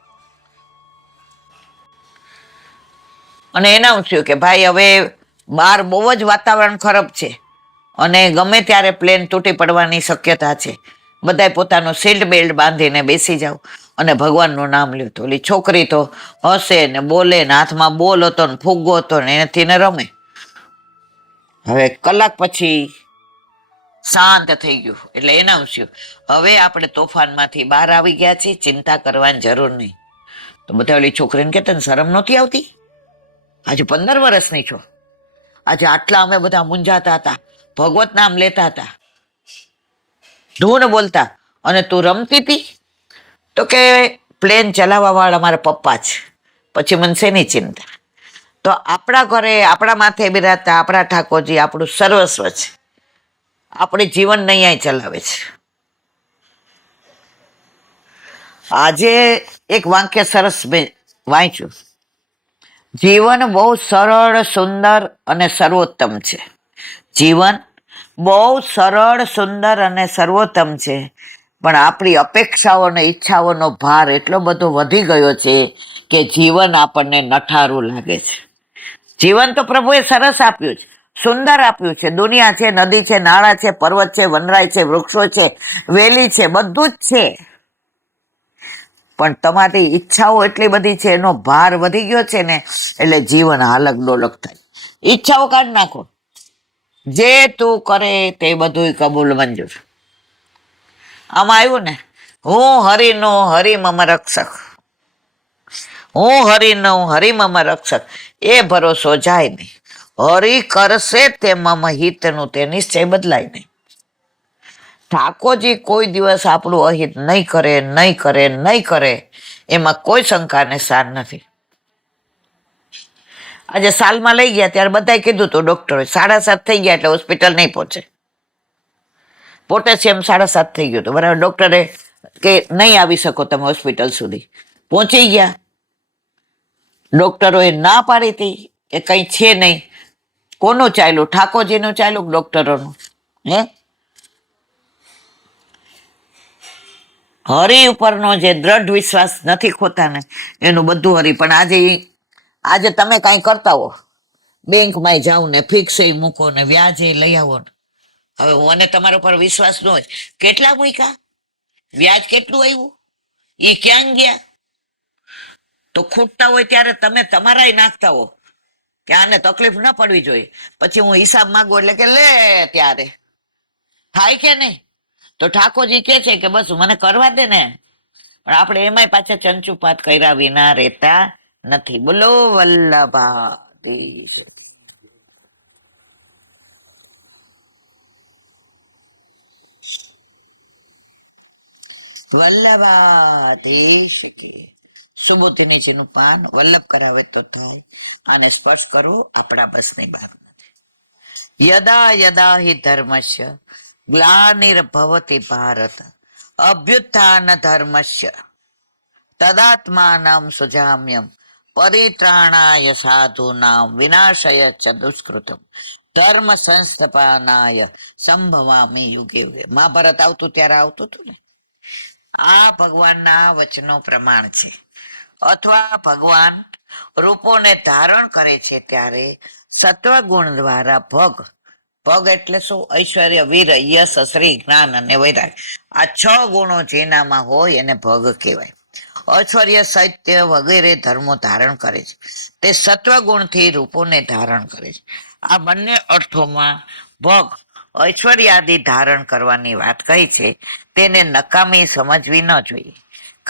અને એના થયું કે ભાઈ હવે બહાર બહુ જ વાતાવરણ ખરાબ છે અને ગમે ત્યારે પ્લેન તૂટી પડવાની શક્યતા છે. બધાએ પોતાનું સીટ બેલ્ટ બાંધીને બેસી જાવ અને ભગવાનનું નામ લ્યો. તો ઓલી છોકરી તો હસે ને બોલે ને હાથમાં બોલ હતો ને ફુગ્ગો હતો ને એનાથી ને રમે. હવે કલાક પછી શાંત થઈ ગયું. એટલે એના થયું, હવે આપણે તોફાનમાંથી બહાર આવી ગયા છીએ, ચિંતા કરવાની જરૂર નહીં. તો બધા ઓલી છોકરીને કહેતા ને શરમ નહોતી આવતી? આજે 15 વર્ષની છો, આજે આટલા અમે બધા મૂંઝાતા હતા, ભગવત નામ લેતા હતા, ધૂન બોલતા, અને તું રમતી હતી? તો કે પ્લેન ચલાવવા વાળા મારા પપ્પા છે, પછી મને શેની ચિંતા? તો આપણા ઘરે આપણા માથે બિરાજતા આપણા ઠાકોરજી આપણું સર્વસ્વ છે, આપણે જીવન નૈયા ચલાવે છે. આજે એક વાક્ય સરસ વાંચ્યું, જીવન બહુ સરળ, સુંદર અને સર્વોત્તમ છે. જીવન બહુ સરળ, સુંદર અને સર્વોત્તમ છે, પણ આપણી અપેક્ષાઓ અને ઈચ્છાઓનો ભાર એટલો બધો વધી ગયો છે કે જીવન આપણને નઠારું લાગે છે. જીવન તો પ્રભુએ સરસ આપ્યું છે, સુંદર આપ્યું છે. દુનિયા છે, નદી છે, નાળા છે, પર્વત છે, વનરાય છે, વૃક્ષો છે, વેલી છે, બધું જ છે. પણ તમારી ઈચ્છાઓ એટલી બધી છે, એનો ભાર વધી ગયો છે ને, એટલે જીવન હાલક ડોલક થાય. ઈચ્છાઓ કાઢી નાખો, જે તું કરે તે બધું કબૂલ મંજૂર. આમાં આવ્યું ને, હું હરિનો હરિમમ રક્ષક, હું હરિનો હરિમમ રક્ષક, એ ભરોસો જાય નહીં. હરિ કરશે તે મમ હિતનું, તે નિશ્ચય બદલાય નહીં. ઠાકોરજી કોઈ દિવસ આપણું અહિત નહીં કરે, નહીં કરે, નહીં કરે, એમાં કોઈ શંકાને સાર નથી. આજે સાલમાં લઈ ગયા ત્યારે બધાએ કીધું હતું ડોક્ટરે 7.5 થઈ ગયા એટલે હોસ્પિટલ નહીં પહોંચે. પોટેશિયમ 7.5 થઈ ગયું હતું, બરાબર. ડોક્ટરે કે નહીં આવી શકો તમે હોસ્પિટલ સુધી. પહોંચી ગયા. ડોક્ટરોએ ના પાડી હતી કે કંઈ છે નહીં. કોનું ચાલ્યું? ઠાકોરજીનું ચાલ્યું, ડોક્ટરોનું? હે, હરિ ઉપરનો જે દ્રઢ વિશ્વાસ નથી ખોતા ને, એનું બધું હરિ. પણ આજે તમે કાંઈ કરતા હો, બેંકમાં જાઓ ને ફિક્સે મૂકો ને વ્યાજે લઈ આવો ને, હવે મને તમારા ઉપર વિશ્વાસ ન હોય, કેટલા મૂક્યા, વ્યાજ કેટલું આવ્યું, એ ક્યાં ગયા? તો ખૂટતા હોય ત્યારે તમે તમારાય નાખતા હો કે આને તકલીફ ન પડવી જોઈએ, પછી હું હિસાબ માંગુ એટલે કે લે, ત્યારે થાય કે નહીં? તો ઠાકોરજી કે છે કે બસ મને કરવા દે ને. પણ આપણે એમાંય પાછા ચંચુપાત કર્યા વિના રહેતા નથી. બોલો વલ્લભાધીશ. વલ્લભાધીશ કે સુબોધિનીજીનું પાન વલ્લભ કરાવે તો થાય. આને સ્પર્શ કરવું આપણા બસની વાત નથી. યદા યદા હિ ધર્મસ્ય ગ્લાનિર્ભવતિ ભારત અભ્યુત્થાન ધર્મસ્ય તદાત્માનમ સુજામ્યમ પરિત્રાણાય સાધૂનામ વિનાશય ચ દુષ્કૃતમ ધર્મ સંસ્થાપનાય સંભવામી યુગે યુગે. મહાભારત આવતું ત્યારે આવતું હતું ને. આ ભગવાનના વચનો પ્રમાણ છે. અથવા ભગવાન રૂપોને ધારણ કરે છે ત્યારે સત્વગુણ દ્વારા ભગ ભગ એટલે શું? ઐશ્વર્ય, વીર, યશ, શ્રી, જ્ઞાન અને વૈરાગ. આ 6 ગુણો જેનામાં હોય એને ભગ કહેવાય. ઐશ્વર્ય, સાહિત્ય વગેરે ધર્મો ધારણ કરે છે. તે સત્વગુણથી રૂપોને ધારણ કરે છે. આ બંને અર્થોમાં ભગ ઐશ્વર્યાદિ ધારણ કરવાની વાત કહી છે. તેને નકામી સમજવી ન જોઈએ.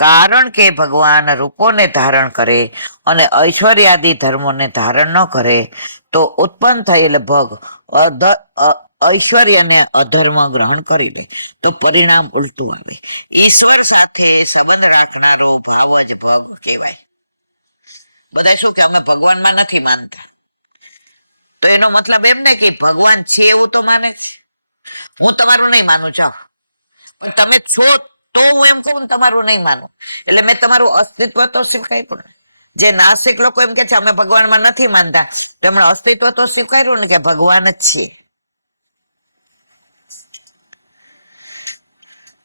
કારણ કે ભગવાન રૂપોને ધારણ કરે અને ઐશ્વર્યાદિ ધર્મોને ધારણ ન કરે તો ઉત્પન્ન થયેલ ભગ ઐશ્વર્યને અધર્મ ગ્રહણ કરી લે તો પરિણામ ઉલટું આવે. ઈશ્વર સાથે સંબંધ રાખનારો ભાવ જ ભગ કહેવાય. બધા શું કે અમે ભગવાનમાં નથી માનતા, તો એનો મતલબ એમ ને કે ભગવાન છે એવું તો માને છે. હું તમારું નહીં માનું, જાઓ, પણ તમે છો તો હું એમ કહું તમારું નહીં માનું, એટલે મેં તમારું અસ્તિત્વ તો સ્વીકાર્યું ને. જે નાસ્તિક લોકો એમ કે છે અમે ભગવાનમાં નથી માનતા, તો એમણે અસ્તિત્વ તો સ્વીકાર્યું ને કે ભગવાન જ છે.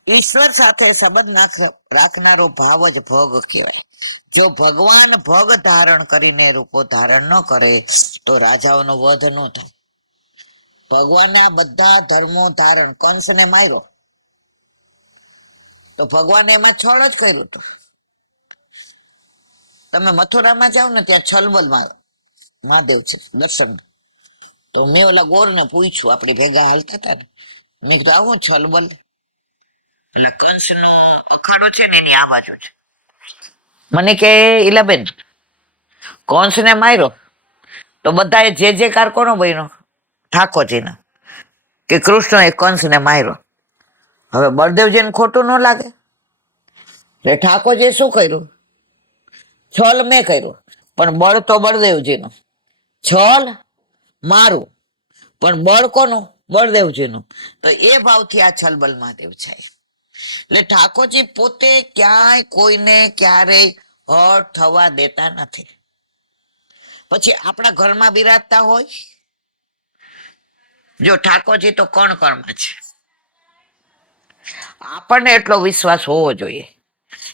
ઈશ્વર સાથે સંબંધ રાખનારો ભાવ જ ભોગ કહેવાય. જો ભગવાન ભોગ ધારણ કરીને રૂપો ધારણ ન કરે તો રાજાઓનો વધ ન થાય. ભગવાને આ બધા ધર્મો ધારણ, કંસને માર્યો તો ભગવાને એમાં છળ જ કર્યું હતું. તમે મથુરામાં જાઓ ને ત્યાં છલબલમાં મહાદેવ છે દર્શન. તો મેં ઓલા ગોરને પૂછ્યું, આપણે ભેગા હાલતા હતા ને, મેં કીધું આવું છલબલ? ઓલા કંસનો અખાડો છે ને એની આ બાજુ છે. મને કે ઈલાબેન કંસને માર્યો તો બધાએ જે જે કાર કોનો બન્યો? ઠાકોરજીનો, કે કૃષ્ણએ કંસને માર્યો. હવે બળદેવજીને ખોટું ન લાગે? એટલે ઠાકોરજીએ શું કર્યું? છલ મેં કર્યું, પણ બળ તો બળદેવજીનું. છલ મારું, પણ બળ કોનું? બળદેવજીનું. તો એ ભાવથી આ છલબલ મહાદેવ છે. એટલે ઠાકોરજી પોતે ક્યાંય કોઈને ક્યારેય હટ થવા દેતા નથી. પછી આપણા ઘરમાં બિરાજતા હોય, જો ઠાકોરજી તો કણ કણમાં છે. આપણને એટલો વિશ્વાસ હોવો જોઈએ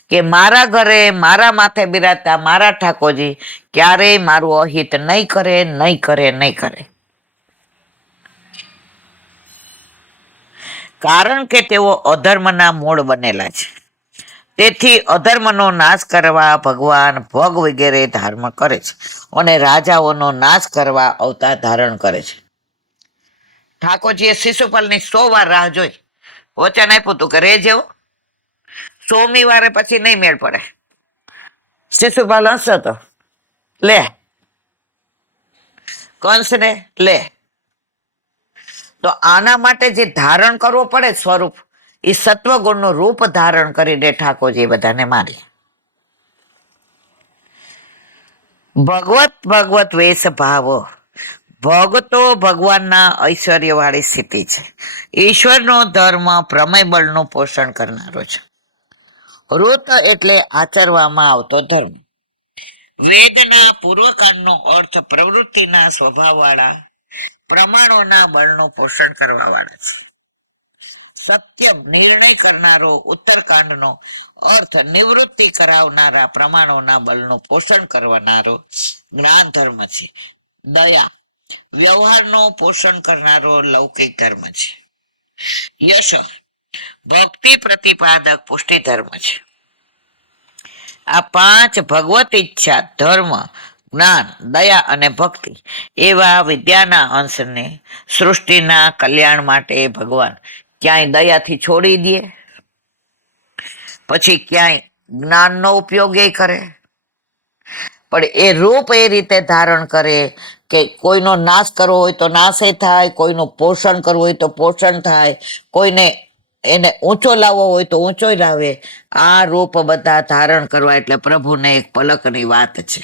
કે મારા ઘરે મારા માથે બિરાજતા મારા ઠાકોરજી ક્યારેય મારું અહિત નહીં કરે, નહીં કરે, નહીં કરે. કારણ કે તેઓ અધર્મના મૂળ બનેલા છે. તેથી અધર્મનો નાશ કરવા ભગવાન ભગ વગેરે ધાર્મ કરે છે અને રાજાઓનો નાશ કરવા અવતાર ધારણ કરે છે. ઠાકોરજીએ શિશુપાલની 100 વાર રાહ જોઈ, વચન આપ્યું હતું કે રેજે, 100મી વારે પછી નહીં મેળ પડે. શિશુપાલ હશે તો લે, કંસને લે. તો આના માટે જે ધારણ કરવો પડે સ્વરૂપ, એ સત્વગુણનું રૂપ ધારણ કરીને ઠાકોરજી બધાને મારે. ભગવત વેશ ભાવો. ભગતો ભગવાનના ઐશ્વર્ય વાળી સ્થિતિ છે. ઈશ્વરનો ધર્મ પ્રમેય બળનું પોષણ કરનારો છે. ઋત એટલે આચરવામાં આવતો ધર્મ. વેદના પૂર્વકાંડનો અર્થ પ્રવૃત્તિના સ્વભાવવાળા પ્રમાણોના બળનું પોષણ કરવા વાળા છે. સત્યમ નિર્ણય કરનારો ઉત્તરકાંડનો અર્થ નિવૃત્તિ કરાવનારા પ્રમાણોના બળનું પોષણ કરનારો જ્ઞાન ધર્મ છે. દયા વ્યવહારનો પોષણ કરનારો લૌકિક ધર્મ છે. યશ ભક્તિ પ્રતિપાદક પુષ્ટિ ધર્મ છે. આ 5 ભગવત ઈચ્છા, ધર્મ, જ્ઞાન, દયા અને ભક્તિ એવા વિદ્યાના અંશને સૃષ્ટિના કલ્યાણ માટે ભગવાન ક્યાંય દયાથી છોડી દે, પછી ક્યાંય જ્ઞાનનો ઉપયોગ એ કરે, પણ એ રૂપ એ રીતે ધારણ કરે કે કોઈનો નાશ કરવો હોય તો નાશે થાય, કોઈનું પોષણ કરવું હોય તો પોષણ થાય, કોઈને એને ઊંચો લાવવો હોય તો ઊંચો લાવે. આ રૂપ બધા ધારણ કરવા એટલે પ્રભુને એક પલકની વાત છે.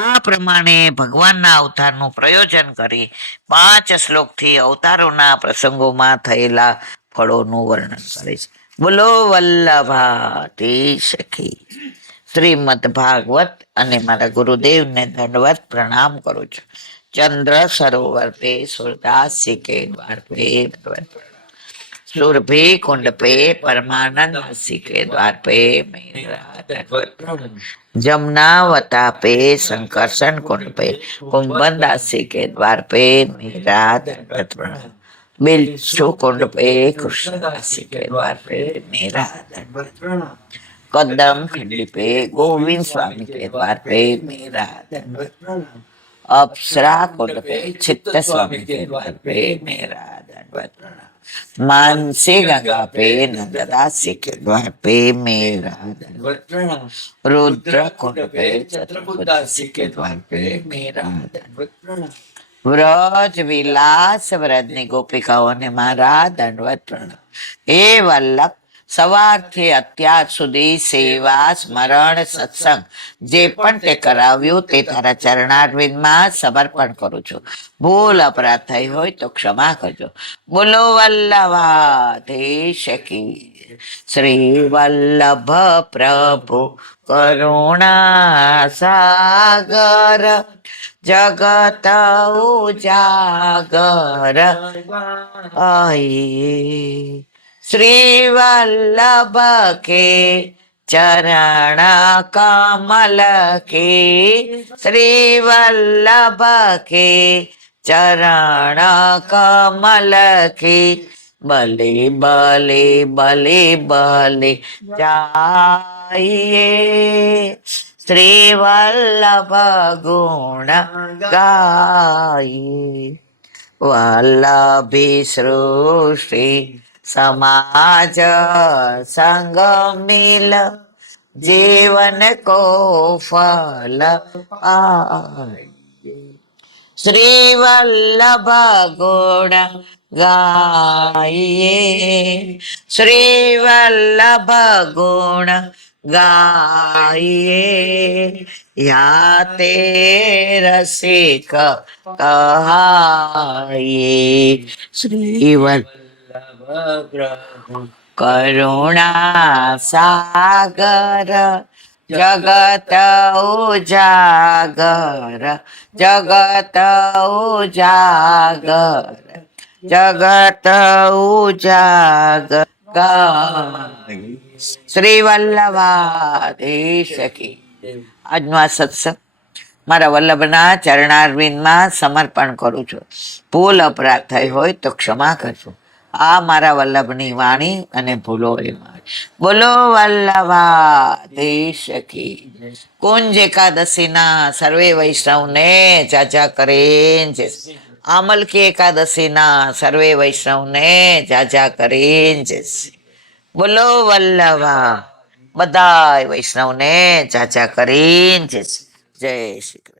આ પ્રમાણે ભગવાનના અવતારનું પ્રયોજન કરી 5 શ્લોકથી અવતારોના પ્રસંગોમાં થયેલા ફળોનું વર્ણન કરે છે. બોલો વલ્લભાતી સખી. શ્રીમદ ભાગવત. અને મારા ગુરુદેવને દંડવત પ્રણામ કરું છું. ચંદ્ર સરોવર પે સુરદાસ જી કે દ્વાર પે सुरभि कुंड पे परमानंद हासी के द्वार पे मेरा दंडवत प्रणाम। जमुनावता पे संकर्षण कुंड पे कुंभन दासी के द्वार पे मेरा दंडवत प्रणाम। बिच्छू कुंड पे कृष्ण दासी के द्वार पे मेरा दंडवत प्रणाम। कदम खंडी पे गोविंद स्वामी के द्वार पे मेरा दंडवत प्रणाम। अप्सरा कुंड पे चित्त स्वामी के द्वार पे मेरा दंडवत प्रणाम। मानसी गंगा पे नंददासी के द्वार पे मेरा दंडवत प्रणाम। रुद्र कुंड पे चतुर्बुदासी के द्वार पे मेरा दंडवत प्रणाम। વ્રજ વિલાસ વ્રજની ગોપિકાઓને મારા દંડવત પ્રણામ. હે વલ્લભ, સવારથી અત્યાર સુધી સેવા સ્મરણ સત્સંગ જે પણ તે કરાવ્યું તે તારા ચરણારવિંદમાં સમર્પણ કરું છું. ભૂલ અપરાધ થઈ હોય તો ક્ષમા કરજો. બોલો વલ્લભાધીશ કી જય. શ્રી વલ્લભ પ્રભુ કરુણા સાગર જગત ઉજાગર આઈએ. શ્રી વલ્લભ કે ચરણ કમલ કે શ્રી વલ્લભ કે ચરણ કમલ કે બલે બલે બલે બલે જાઈએ. શ્રી વલ્લભ ગુણ ગાઈએ. વલ્લભી સૃષ્ટિ समाज संग मिल जीवन को फल पाए. श्री वल्लभ गुण गाइए. श्री वल्लभ गुण गाइए. या ते रसिक कहाइए. श्री वल्लभ करुणा सागर जगत उजागर जगत उजागर जगत उजागर. श्री वल्लभाधीश की. આજનો આ સત્સંગ મારા વલ્લભના ચરણારવિંદમાં સમર્પણ કરું છું. ભૂલ અપરાધ થઈ હોય તો ક્ષમા કરજો. આ મારા વલ્લભની વાણી અને ભૂલો એ મારી. બોલો વલ્લભાધીશ કી. કુંજ એકાદશીના સર્વે વૈષ્ણવને જાજા કરીને જય. આમલકી એકાદશીના સર્વે વૈષ્ણવને જાજા કરીને જય. બોલો વલ્લભા બધા વૈષ્ણવને જાજા કરીને જય. જય શ્રી કૃષ્ણ.